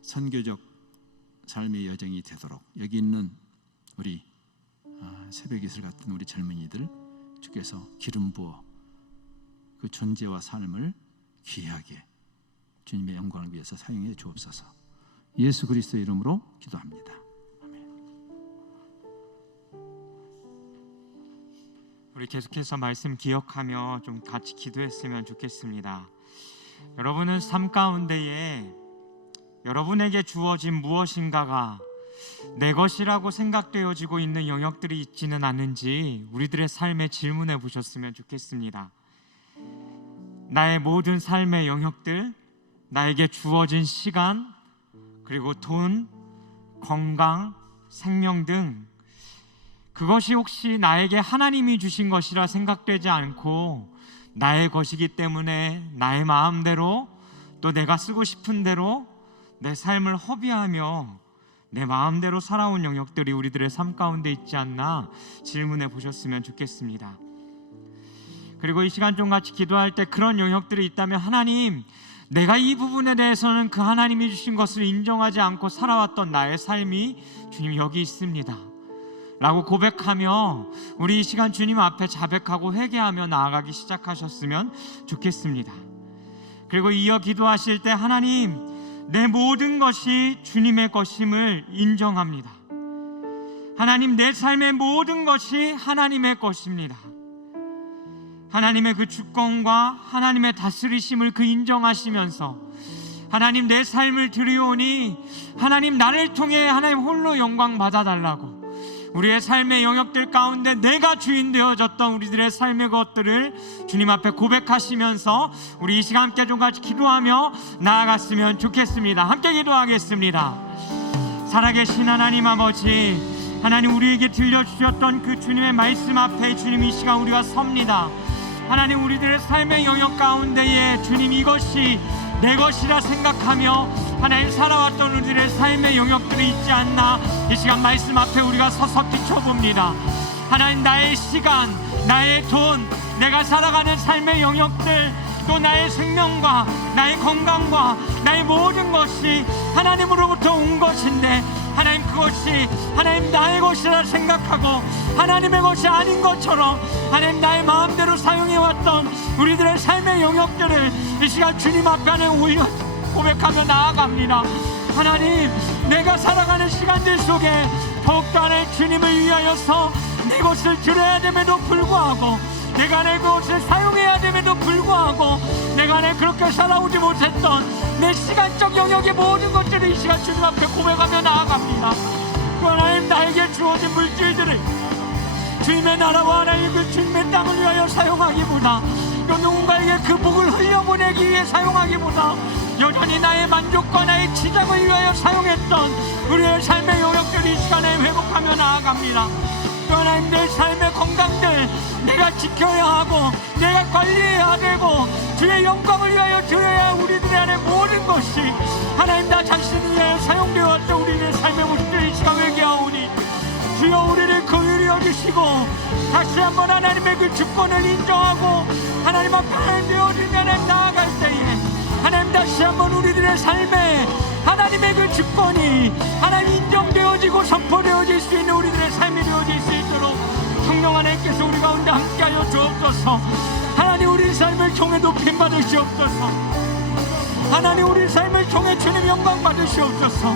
선교적 삶의 여정이 되도록 여기 있는 우리 새벽 이슬 같은 우리 젊은이들 주께서 기름 부어 그 존재와 삶을 귀하게 주님의 영광을 위해서 사용해 주옵소서. 예수 그리스도의 이름으로 기도합니다. 우리 계속해서 말씀 기억하며 좀 같이 기도했으면 좋겠습니다. 여러분은 삶 가운데에 여러분에게 주어진 무엇인가가 내 것이라고 생각되어지고 있는 영역들이 있지는 않은지 우리들의 삶에 질문해 보셨으면 좋겠습니다. 나의 모든 삶의 영역들, 나에게 주어진 시간, 그리고 돈, 건강, 생명 등 그것이 혹시 나에게 하나님이 주신 것이라 생각되지 않고 나의 것이기 때문에 나의 마음대로 또 내가 쓰고 싶은 대로 내 삶을 허비하며 내 마음대로 살아온 영역들이 우리들의 삶 가운데 있지 않나 질문해 보셨으면 좋겠습니다. 그리고 이 시간 좀 같이 기도할 때 그런 영역들이 있다면 하나님, 내가 이 부분에 대해서는 그 하나님이 주신 것을 인정하지 않고 살아왔던 나의 삶이 주님 여기 있습니다 라고 고백하며 우리 이 시간 주님 앞에 자백하고 회개하며 나아가기 시작하셨으면 좋겠습니다. 그리고 이어 기도하실 때 하나님, 내 모든 것이 주님의 것임을 인정합니다. 하나님, 내 삶의 모든 것이 하나님의 것입니다. 하나님의 그 주권과 하나님의 다스리심을 그 인정하시면서 하나님, 내 삶을 드리오니 하나님 나를 통해 하나님 홀로 영광 받아달라고 우리의 삶의 영역들 가운데 내가 주인 되어졌던 우리들의 삶의 것들을 주님 앞에 고백하시면서 우리 이 시간 함께 좀 같이 기도하며 나아갔으면 좋겠습니다. 함께 기도하겠습니다. 살아계신 하나님 아버지, 하나님 우리에게 들려주셨던 그 주님의 말씀 앞에 주님 이 시간 우리가 섭니다. 하나님 우리들의 삶의 영역 가운데에 주님 이것이 내 것이라 생각하며 하나님 살아왔던 우리들의 삶의 영역들이 있지 않나 이 시간 말씀 앞에 우리가 서서 비춰봅니다. 하나님 나의 시간, 나의 돈, 내가 살아가는 삶의 영역들, 또 나의 생명과 나의 건강과 나의 모든 것이 하나님으로부터 온 것인데 하나님 그것이 하나님 나의 것이라 생각하고 하나님의 것이 아닌 것처럼 하나님 나의 마음대로 사용해왔던 우리들의 삶의 영역들을 이 시간 주님 앞에 올려 고백하며 나아갑니다. 하나님 내가 살아가는 시간들 속에 더욱더 하나님 주님을 위하여서 네 것을 들어야 됨에도 불구하고 내가 내 것을 사용해야 됨에도 불구하고 내가 내 그렇게 살아오지 못했던 내 시간적 영역의 모든 것들을 이 시간 주님 앞에 고백하며 나아갑니다. 그 하나님 나에게 주어진 물질들을 주님의 나라와 하나님 그 주님의 땅을 위하여 사용하기보다 또 누군가에게 그 복을 흘려보내기 위해 사용하기보다 여전히 나의 만족과 나의 지장을 위하여 사용했던 우리의 삶의 영역들이 이 시간에 회복하며 나아갑니다. 또 하나님 내 삶의 건강들 내가 지켜야 하고 내가 관리해야 되고 주의 영광을 위하여 드려야 우리들의 안에 모든 것이 하나님 나 자신을 위하여 사용되어 왔던 우리의 삶의 모습들을 이 시간 회개하오니 주여 우리를 긍휼히 여기시고 다시 한번 하나님의 그 주권을 인정하고 하나님 앞에 되어지며 나아갈 때에 하나님 다시 한번 우리들의 삶에 하나님의 그 주권이 하나님 인정되어지고 선포되어질 수 있는 우리들의 삶이 되어질 수 있도록 성령 하나님께서 우리 가운데 함께하여 주옵소서. 하나님 우리 삶을 통해 높임 받으시옵소서. 하나님 우리 삶을 통해 주님 영광 받으시옵소서.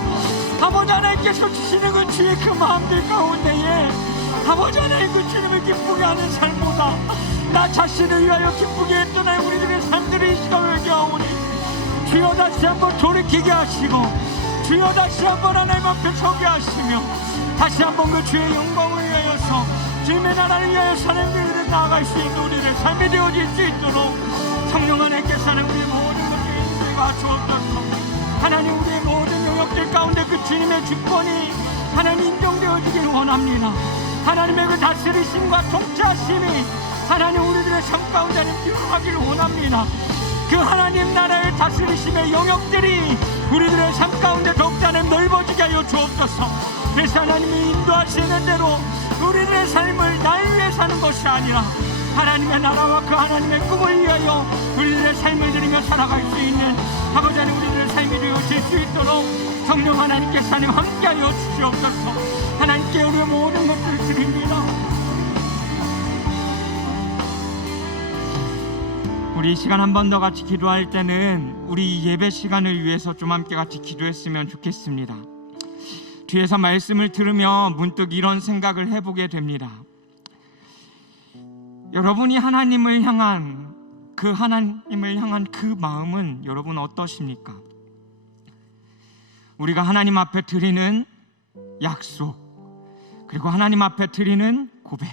아버지 하나님께서 주시는 그 주의 그 마음들 가운데에 아버지 하나님 그 주님을 기쁘게 하는 삶보다 나 자신을 위하여 기쁘게 했던 우리들의 삶들이 이 시간을 회개하오니 주여 다시 한번 돌이키게 하시고 주여 다시 한번 하나님 앞에 서게 하시며 다시 한번 그 주의 영광을 위하여서 주님의 나라를 위하여 사람들을 나아갈 수 있는 우리의 삶이 되어질 수 있도록 성령 하나님께서 우리의 모든 것들을 인도가 주옵소서. 하나님 우리의 모든 영역들 가운데 그 주님의 주권이 하나님 인정되어지기를 원합니다. 하나님의 그 다스리심과 통치하심이 하나님 우리들의 삶 가운데 임하기를 원합니다. 그 하나님 나라의 다스리심의 영역들이 우리들의 삶 가운데 더욱더 넓어지게 하여 주옵소서. 그래서 하나님이 인도하시는 대로 우리들의 삶을 나를 위해 사는 것이 아니라 하나님의 나라와 그 하나님의 꿈을 위하여 우리들의 삶을 드리며 살아갈 수 있는 아버지 하나님 우리들의 삶이 되어질 수 있도록 성령 하나님께서 하나님 함께하여 주시옵소서. 하나님께 우리의 모든 것들을 드립니다. 우리 이 시간 한 번 더 같이 기도할 때는 우리 예배 시간을 위해서 좀 함께 같이 기도했으면 좋겠습니다. 뒤에서 말씀을 들으며 문득 이런 생각을 해보게 됩니다. 여러분이 하나님을 향한 그 마음은 여러분 어떠십니까? 우리가 하나님 앞에 드리는 약속, 그리고 하나님 앞에 드리는 고백,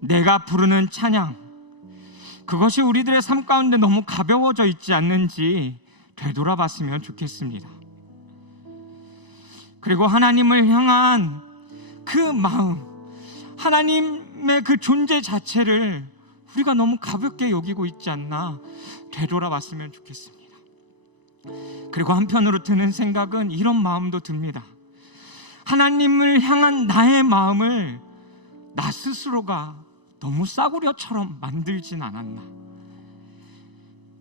내가 부르는 찬양, 그것이 우리들의 삶 가운데 너무 가벼워져 있지 않는지 되돌아봤으면 좋겠습니다. 그리고 하나님을 향한 그 마음, 하나님의 그 존재 자체를 우리가 너무 가볍게 여기고 있지 않나 되돌아봤으면 좋겠습니다. 그리고 한편으로 드는 생각은 이런 마음도 듭니다. 하나님을 향한 나의 마음을 나 스스로가 너무 싸구려처럼 만들진 않았나.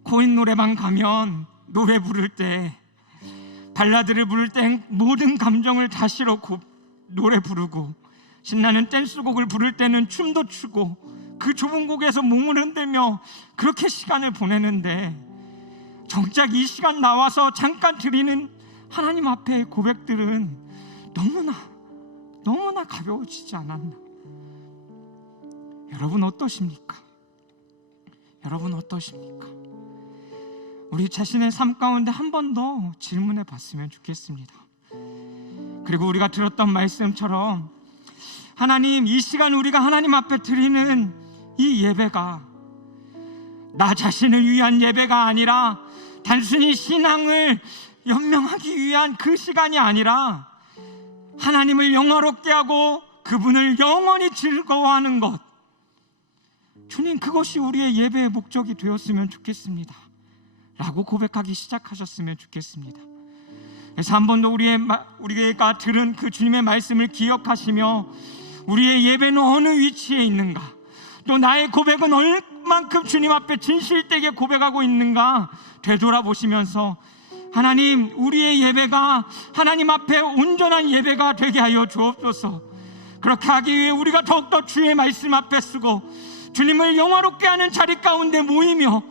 코인 노래방 가면 노래 부를 때, 발라드를 부를 때 모든 감정을 다 실어고 노래 부르고, 신나는 댄스곡을 부를 때는 춤도 추고 그 좁은 곡에서 몸을 흔들며 그렇게 시간을 보내는데, 정작 이 시간 나와서 잠깐 드리는 하나님 앞의 고백들은 너무나 가벼워지지 않았나. 여러분 어떠십니까? 여러분 어떠십니까? 우리 자신의 삶 가운데 한 번 더 질문해 봤으면 좋겠습니다. 그리고 우리가 들었던 말씀처럼 하나님, 이 시간 우리가 하나님 앞에 드리는 이 예배가 나 자신을 위한 예배가 아니라 단순히 신앙을 연명하기 위한 그 시간이 아니라 하나님을 영화롭게 하고 그분을 영원히 즐거워하는 것, 주님, 그것이 우리의 예배의 목적이 되었으면 좋겠습니다 라고 고백하기 시작하셨으면 좋겠습니다. 그래서 한 번 더 우리가 들은 그 주님의 말씀을 기억하시며 우리의 예배는 어느 위치에 있는가, 또 나의 고백은 얼만큼 주님 앞에 진실되게 고백하고 있는가 되돌아보시면서 하나님, 우리의 예배가 하나님 앞에 온전한 예배가 되게 하여 주옵소서. 그렇게 하기 위해 우리가 더욱더 주의 말씀 앞에 쓰고 주님을 영화롭게 하는 자리 가운데 모이며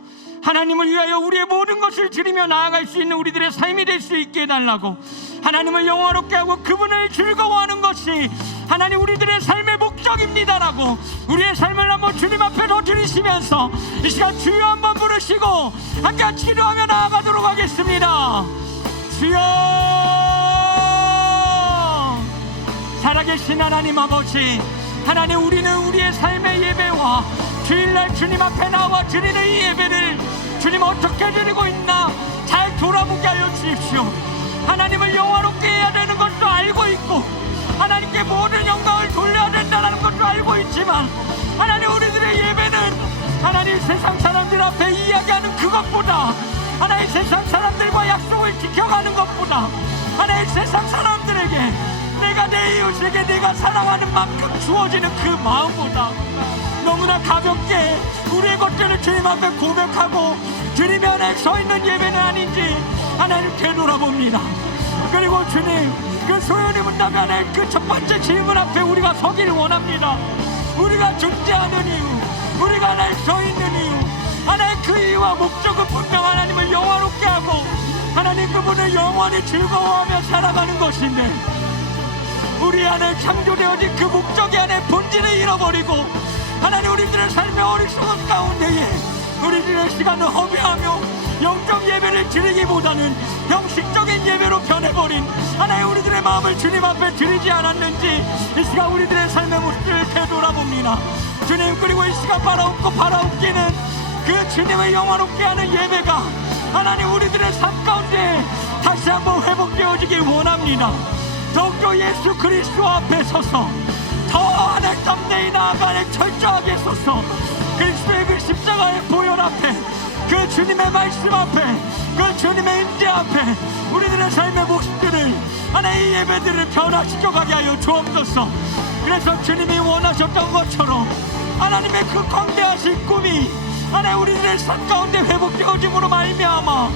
하나님을 위하여 우리의 모든 것을 드리며 나아갈 수 있는 우리들의 삶이 될 수 있게 해달라고, 하나님을 영화롭게 하고 그분을 즐거워하는 것이 하나님 우리들의 삶의 목적입니다라고 우리의 삶을 한번 주님 앞에 더 드리시면서 이 시간 주여 한번 부르시고 함께 같이 기도하며 나아가도록 하겠습니다. 주여, 살아계신 하나님 아버지, 하나님, 우리는 우리의 삶의 예배와 주일날 주님 앞에 나와 드리는 이 예배를 주님 어떻게 드리고 있나 잘 돌아보게 하여 주십시오. 하나님을 영화롭게 해야 되는 것도 알고 있고 하나님께 모든 영광을 돌려야 된다는 것도 알고 있지만 하나님, 우리들의 예배는 하나님 세상 사람들 앞에 이야기하는 그것보다, 하나님 세상 사람들과 약속을 지켜가는 것보다, 하나님 세상 사람들에게 내가 내 이웃에게 내가 사랑하는 만큼 주어지는 그 마음보다 너무나 가볍게 우리의 것들을 주님 앞에 고백하고 주님 안에 서 있는 예배는 아닌지 하나님 되돌아봅니다. 그리고 주님, 그 소연이 문답에 그 첫 번째 질문 앞에 우리가 서기를 원합니다. 우리가 존재하는 이유, 우리가 하나님 서 있는 이유, 하나님 그 이유와 목적은 분명 하나님을 영화롭게 하고 하나님 그분을 영원히 즐거워하며 살아가는 것인데, 우리 안에 창조되어진 그 목적이 안에 본질을 잃어버리고 하나님 우리들의 삶의 어리석은 가운데에 우리들의 시간을 허비하며 영적 예배를 드리기보다는 형식적인 예배로 변해버린 하나님 우리들의 마음을 주님 앞에 드리지 않았는지 이 시간 우리들의 삶의 모습을 되돌아봅니다. 주님, 그리고 이 시간 바라옵기는 그 주님을 영화롭게 하는 예배가 하나님 우리들의 삶 가운데 다시 한번 회복되어지길 원합니다. 더욱더 예수 그리스도 앞에 서서 더 하나님 담대히 나아가 철저하게 서서 그리스도의 그 십자가의 보혈 앞에, 그 주님의 말씀 앞에, 그 주님의 임재 앞에 우리들의 삶의 모습들을 하나님 이 예배들을 변화시켜가게 하여 주옵소서. 그래서 주님이 원하셨던 것처럼 하나님의 그 광대하신 꿈이 하나님 우리들의 삶 가운데 회복되어짐으로 말미암아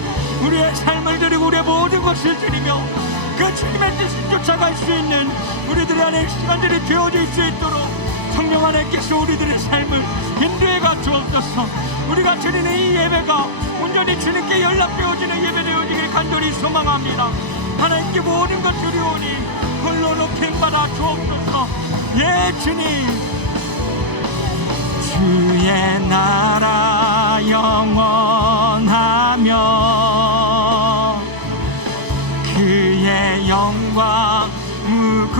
우리의 삶을 드리고 우리의 모든 것을 드리며 그 주님의 뜻을 쫓아갈 수 있는 우리들의 안에 시간들이 되어질 수 있도록 성령 하나님께서 우리들의 삶을 인도해 가 주옵소서. 우리가 드리는 이 예배가 온전히 주님께 연락되어지는 예배 되어지기를 간절히 소망합니다. 하나님께 모든 것 드리오니 홀로 높임 받아 주옵소서. 예, 주님, 주의 나라 영원하며 그의 영광 무궁하리.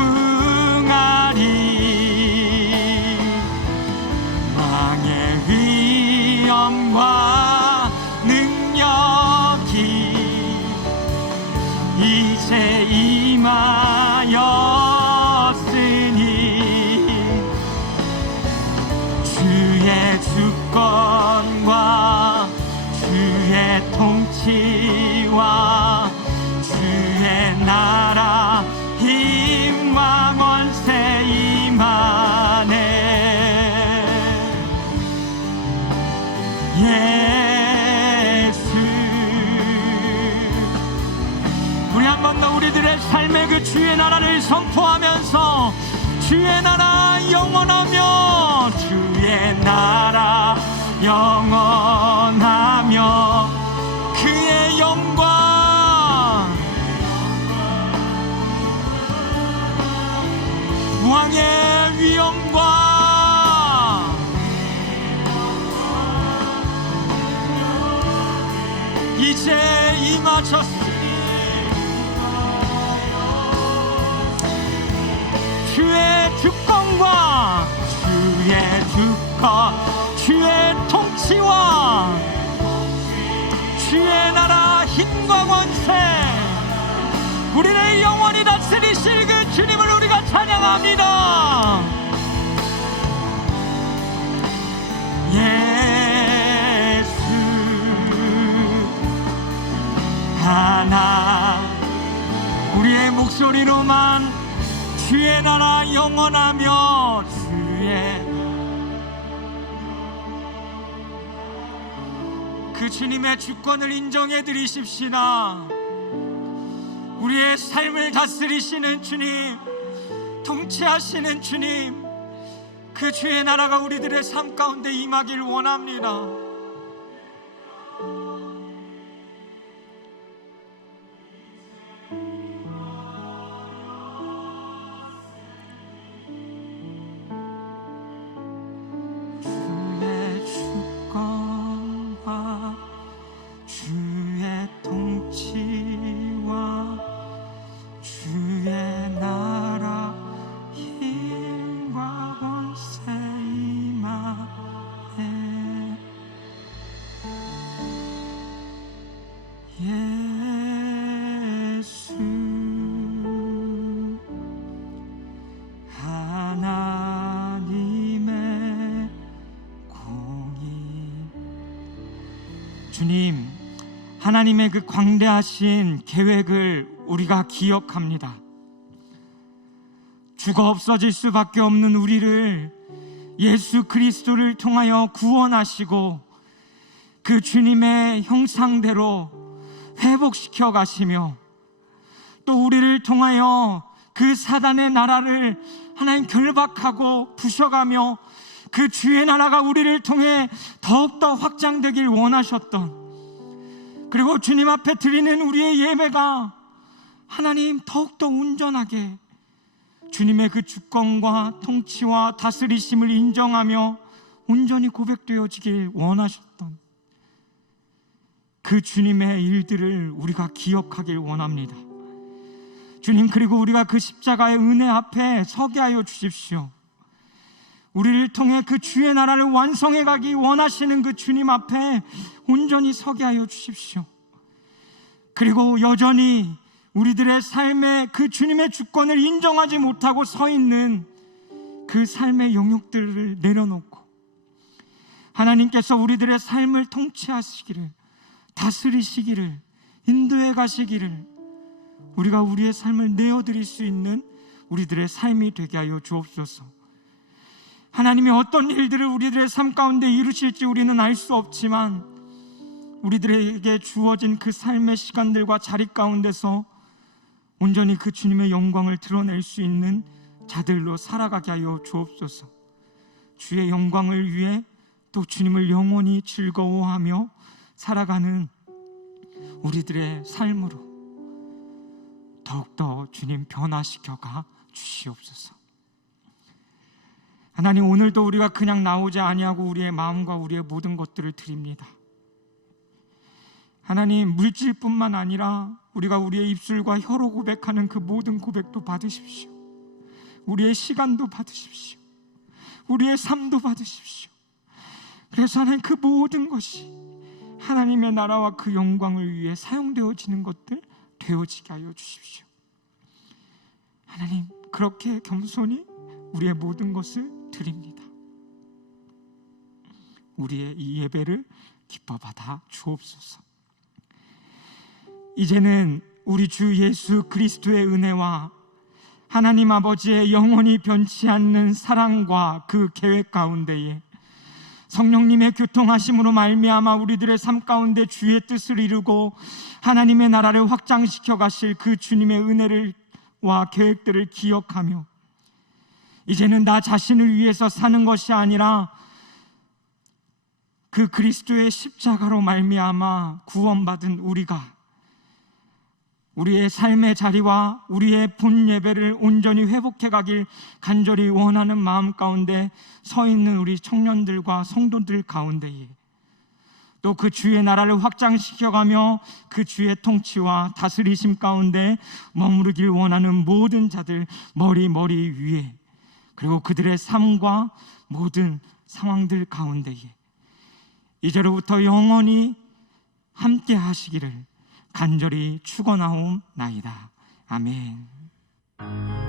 왕의 위엄과 능력이 이제 임하였으니 주의 주권과 주의 통치와 주의 나라 힘왕 원세 임하네. 예수, 우리 한 번 더 우리들의 삶의 그 주의 나라를 선포하면서 주의 나라 영원하며 주의 나라 영원하며 그의 영광 왕의 위엄과 이제 임하셨으니 주의 주권과 주의 주권, 주의 통치와 주의 나라 힘과 권세, 우리를 영원히 다스리실 그 주님을 우리가 찬양합니다. 예수 하나, 우리의 목소리로만 주의 나라 영원하며 주의 그 주님의 주권을 인정해 드리십시다. 우리의 삶을 다스리시는 주님, 통치하시는 주님, 그 주의 나라가 우리들의 삶 가운데 임하길 원합니다. 주의 주권과 주의 통치와 주의 나라 힘과 권세 임하네. 예수 하나님의 공의. 주님, 하나님의 그 광대하신 계획을 우리가 기억합니다. 죽어 없어질 수밖에 없는 우리를 예수 그리스도를 통하여 구원하시고 그 주님의 형상대로 회복시켜 가시며, 또 우리를 통하여 그 사단의 나라를 하나님 결박하고 부셔가며 그 주의 나라가 우리를 통해 더욱더 확장되길 원하셨던, 그리고 주님 앞에 드리는 우리의 예배가 하나님 더욱더 온전하게 주님의 그 주권과 통치와 다스리심을 인정하며 온전히 고백되어지길 원하셨던 그 주님의 일들을 우리가 기억하길 원합니다. 주님, 그리고 우리가 그 십자가의 은혜 앞에 서게 하여 주십시오. 우리를 통해 그 주의 나라를 완성해 가기 원하시는 그 주님 앞에 온전히 서게 하여 주십시오. 그리고 여전히 우리들의 삶에 그 주님의 주권을 인정하지 못하고 서 있는 그 삶의 영역들을 내려놓고 하나님께서 우리들의 삶을 통치하시기를, 다스리시기를, 인도해 가시기를 우리가 우리의 삶을 내어드릴 수 있는 우리들의 삶이 되게 하여 주옵소서. 하나님이 어떤 일들을 우리들의 삶 가운데 이루실지 우리는 알 수 없지만 우리들에게 주어진 그 삶의 시간들과 자리 가운데서 온전히 그 주님의 영광을 드러낼 수 있는 자들로 살아가게 하여 주옵소서. 주의 영광을 위해 또 주님을 영원히 즐거워하며 살아가는 우리들의 삶으로 더욱더 주님 변화시켜가 주시옵소서. 하나님, 오늘도 우리가 그냥 나오지 아니하고 우리의 마음과 우리의 모든 것들을 드립니다. 하나님, 물질뿐만 아니라 우리가 우리의 입술과 혀로 고백하는 그 모든 고백도 받으십시오. 우리의 시간도 받으십시오. 우리의 삶도 받으십시오. 그래서 하나님, 그 모든 것이 하나님의 나라와 그 영광을 위해 사용되어지는 것들 되어지게 하여 주십시오. 하나님, 그렇게 겸손히 우리의 모든 것을 드립니다. 우리의 이 예배를 기뻐 받아 주옵소서. 이제는 우리 주 예수 그리스도의 은혜와 하나님 아버지의 영원히 변치 않는 사랑과 그 계획 가운데에 성령님의 교통하심으로 말미암아 우리들의 삶 가운데 주의 뜻을 이루고 하나님의 나라를 확장시켜 가실 그 주님의 은혜와 계획들을 기억하며 이제는 나 자신을 위해서 사는 것이 아니라 그 그리스도의 십자가로 말미암아 구원받은 우리가 우리의 삶의 자리와 우리의 본 예배를 온전히 회복해 가길 간절히 원하는 마음 가운데 서 있는 우리 청년들과 성도들 가운데에 또 그 주의 나라를 확장시켜가며 그 주의 통치와 다스리심 가운데 머무르길 원하는 모든 자들 머리 위에 그리고 그들의 삶과 모든 상황들 가운데에 이제로부터 영원히 함께 하시기를 간절히 축원하옵나이다. 아멘.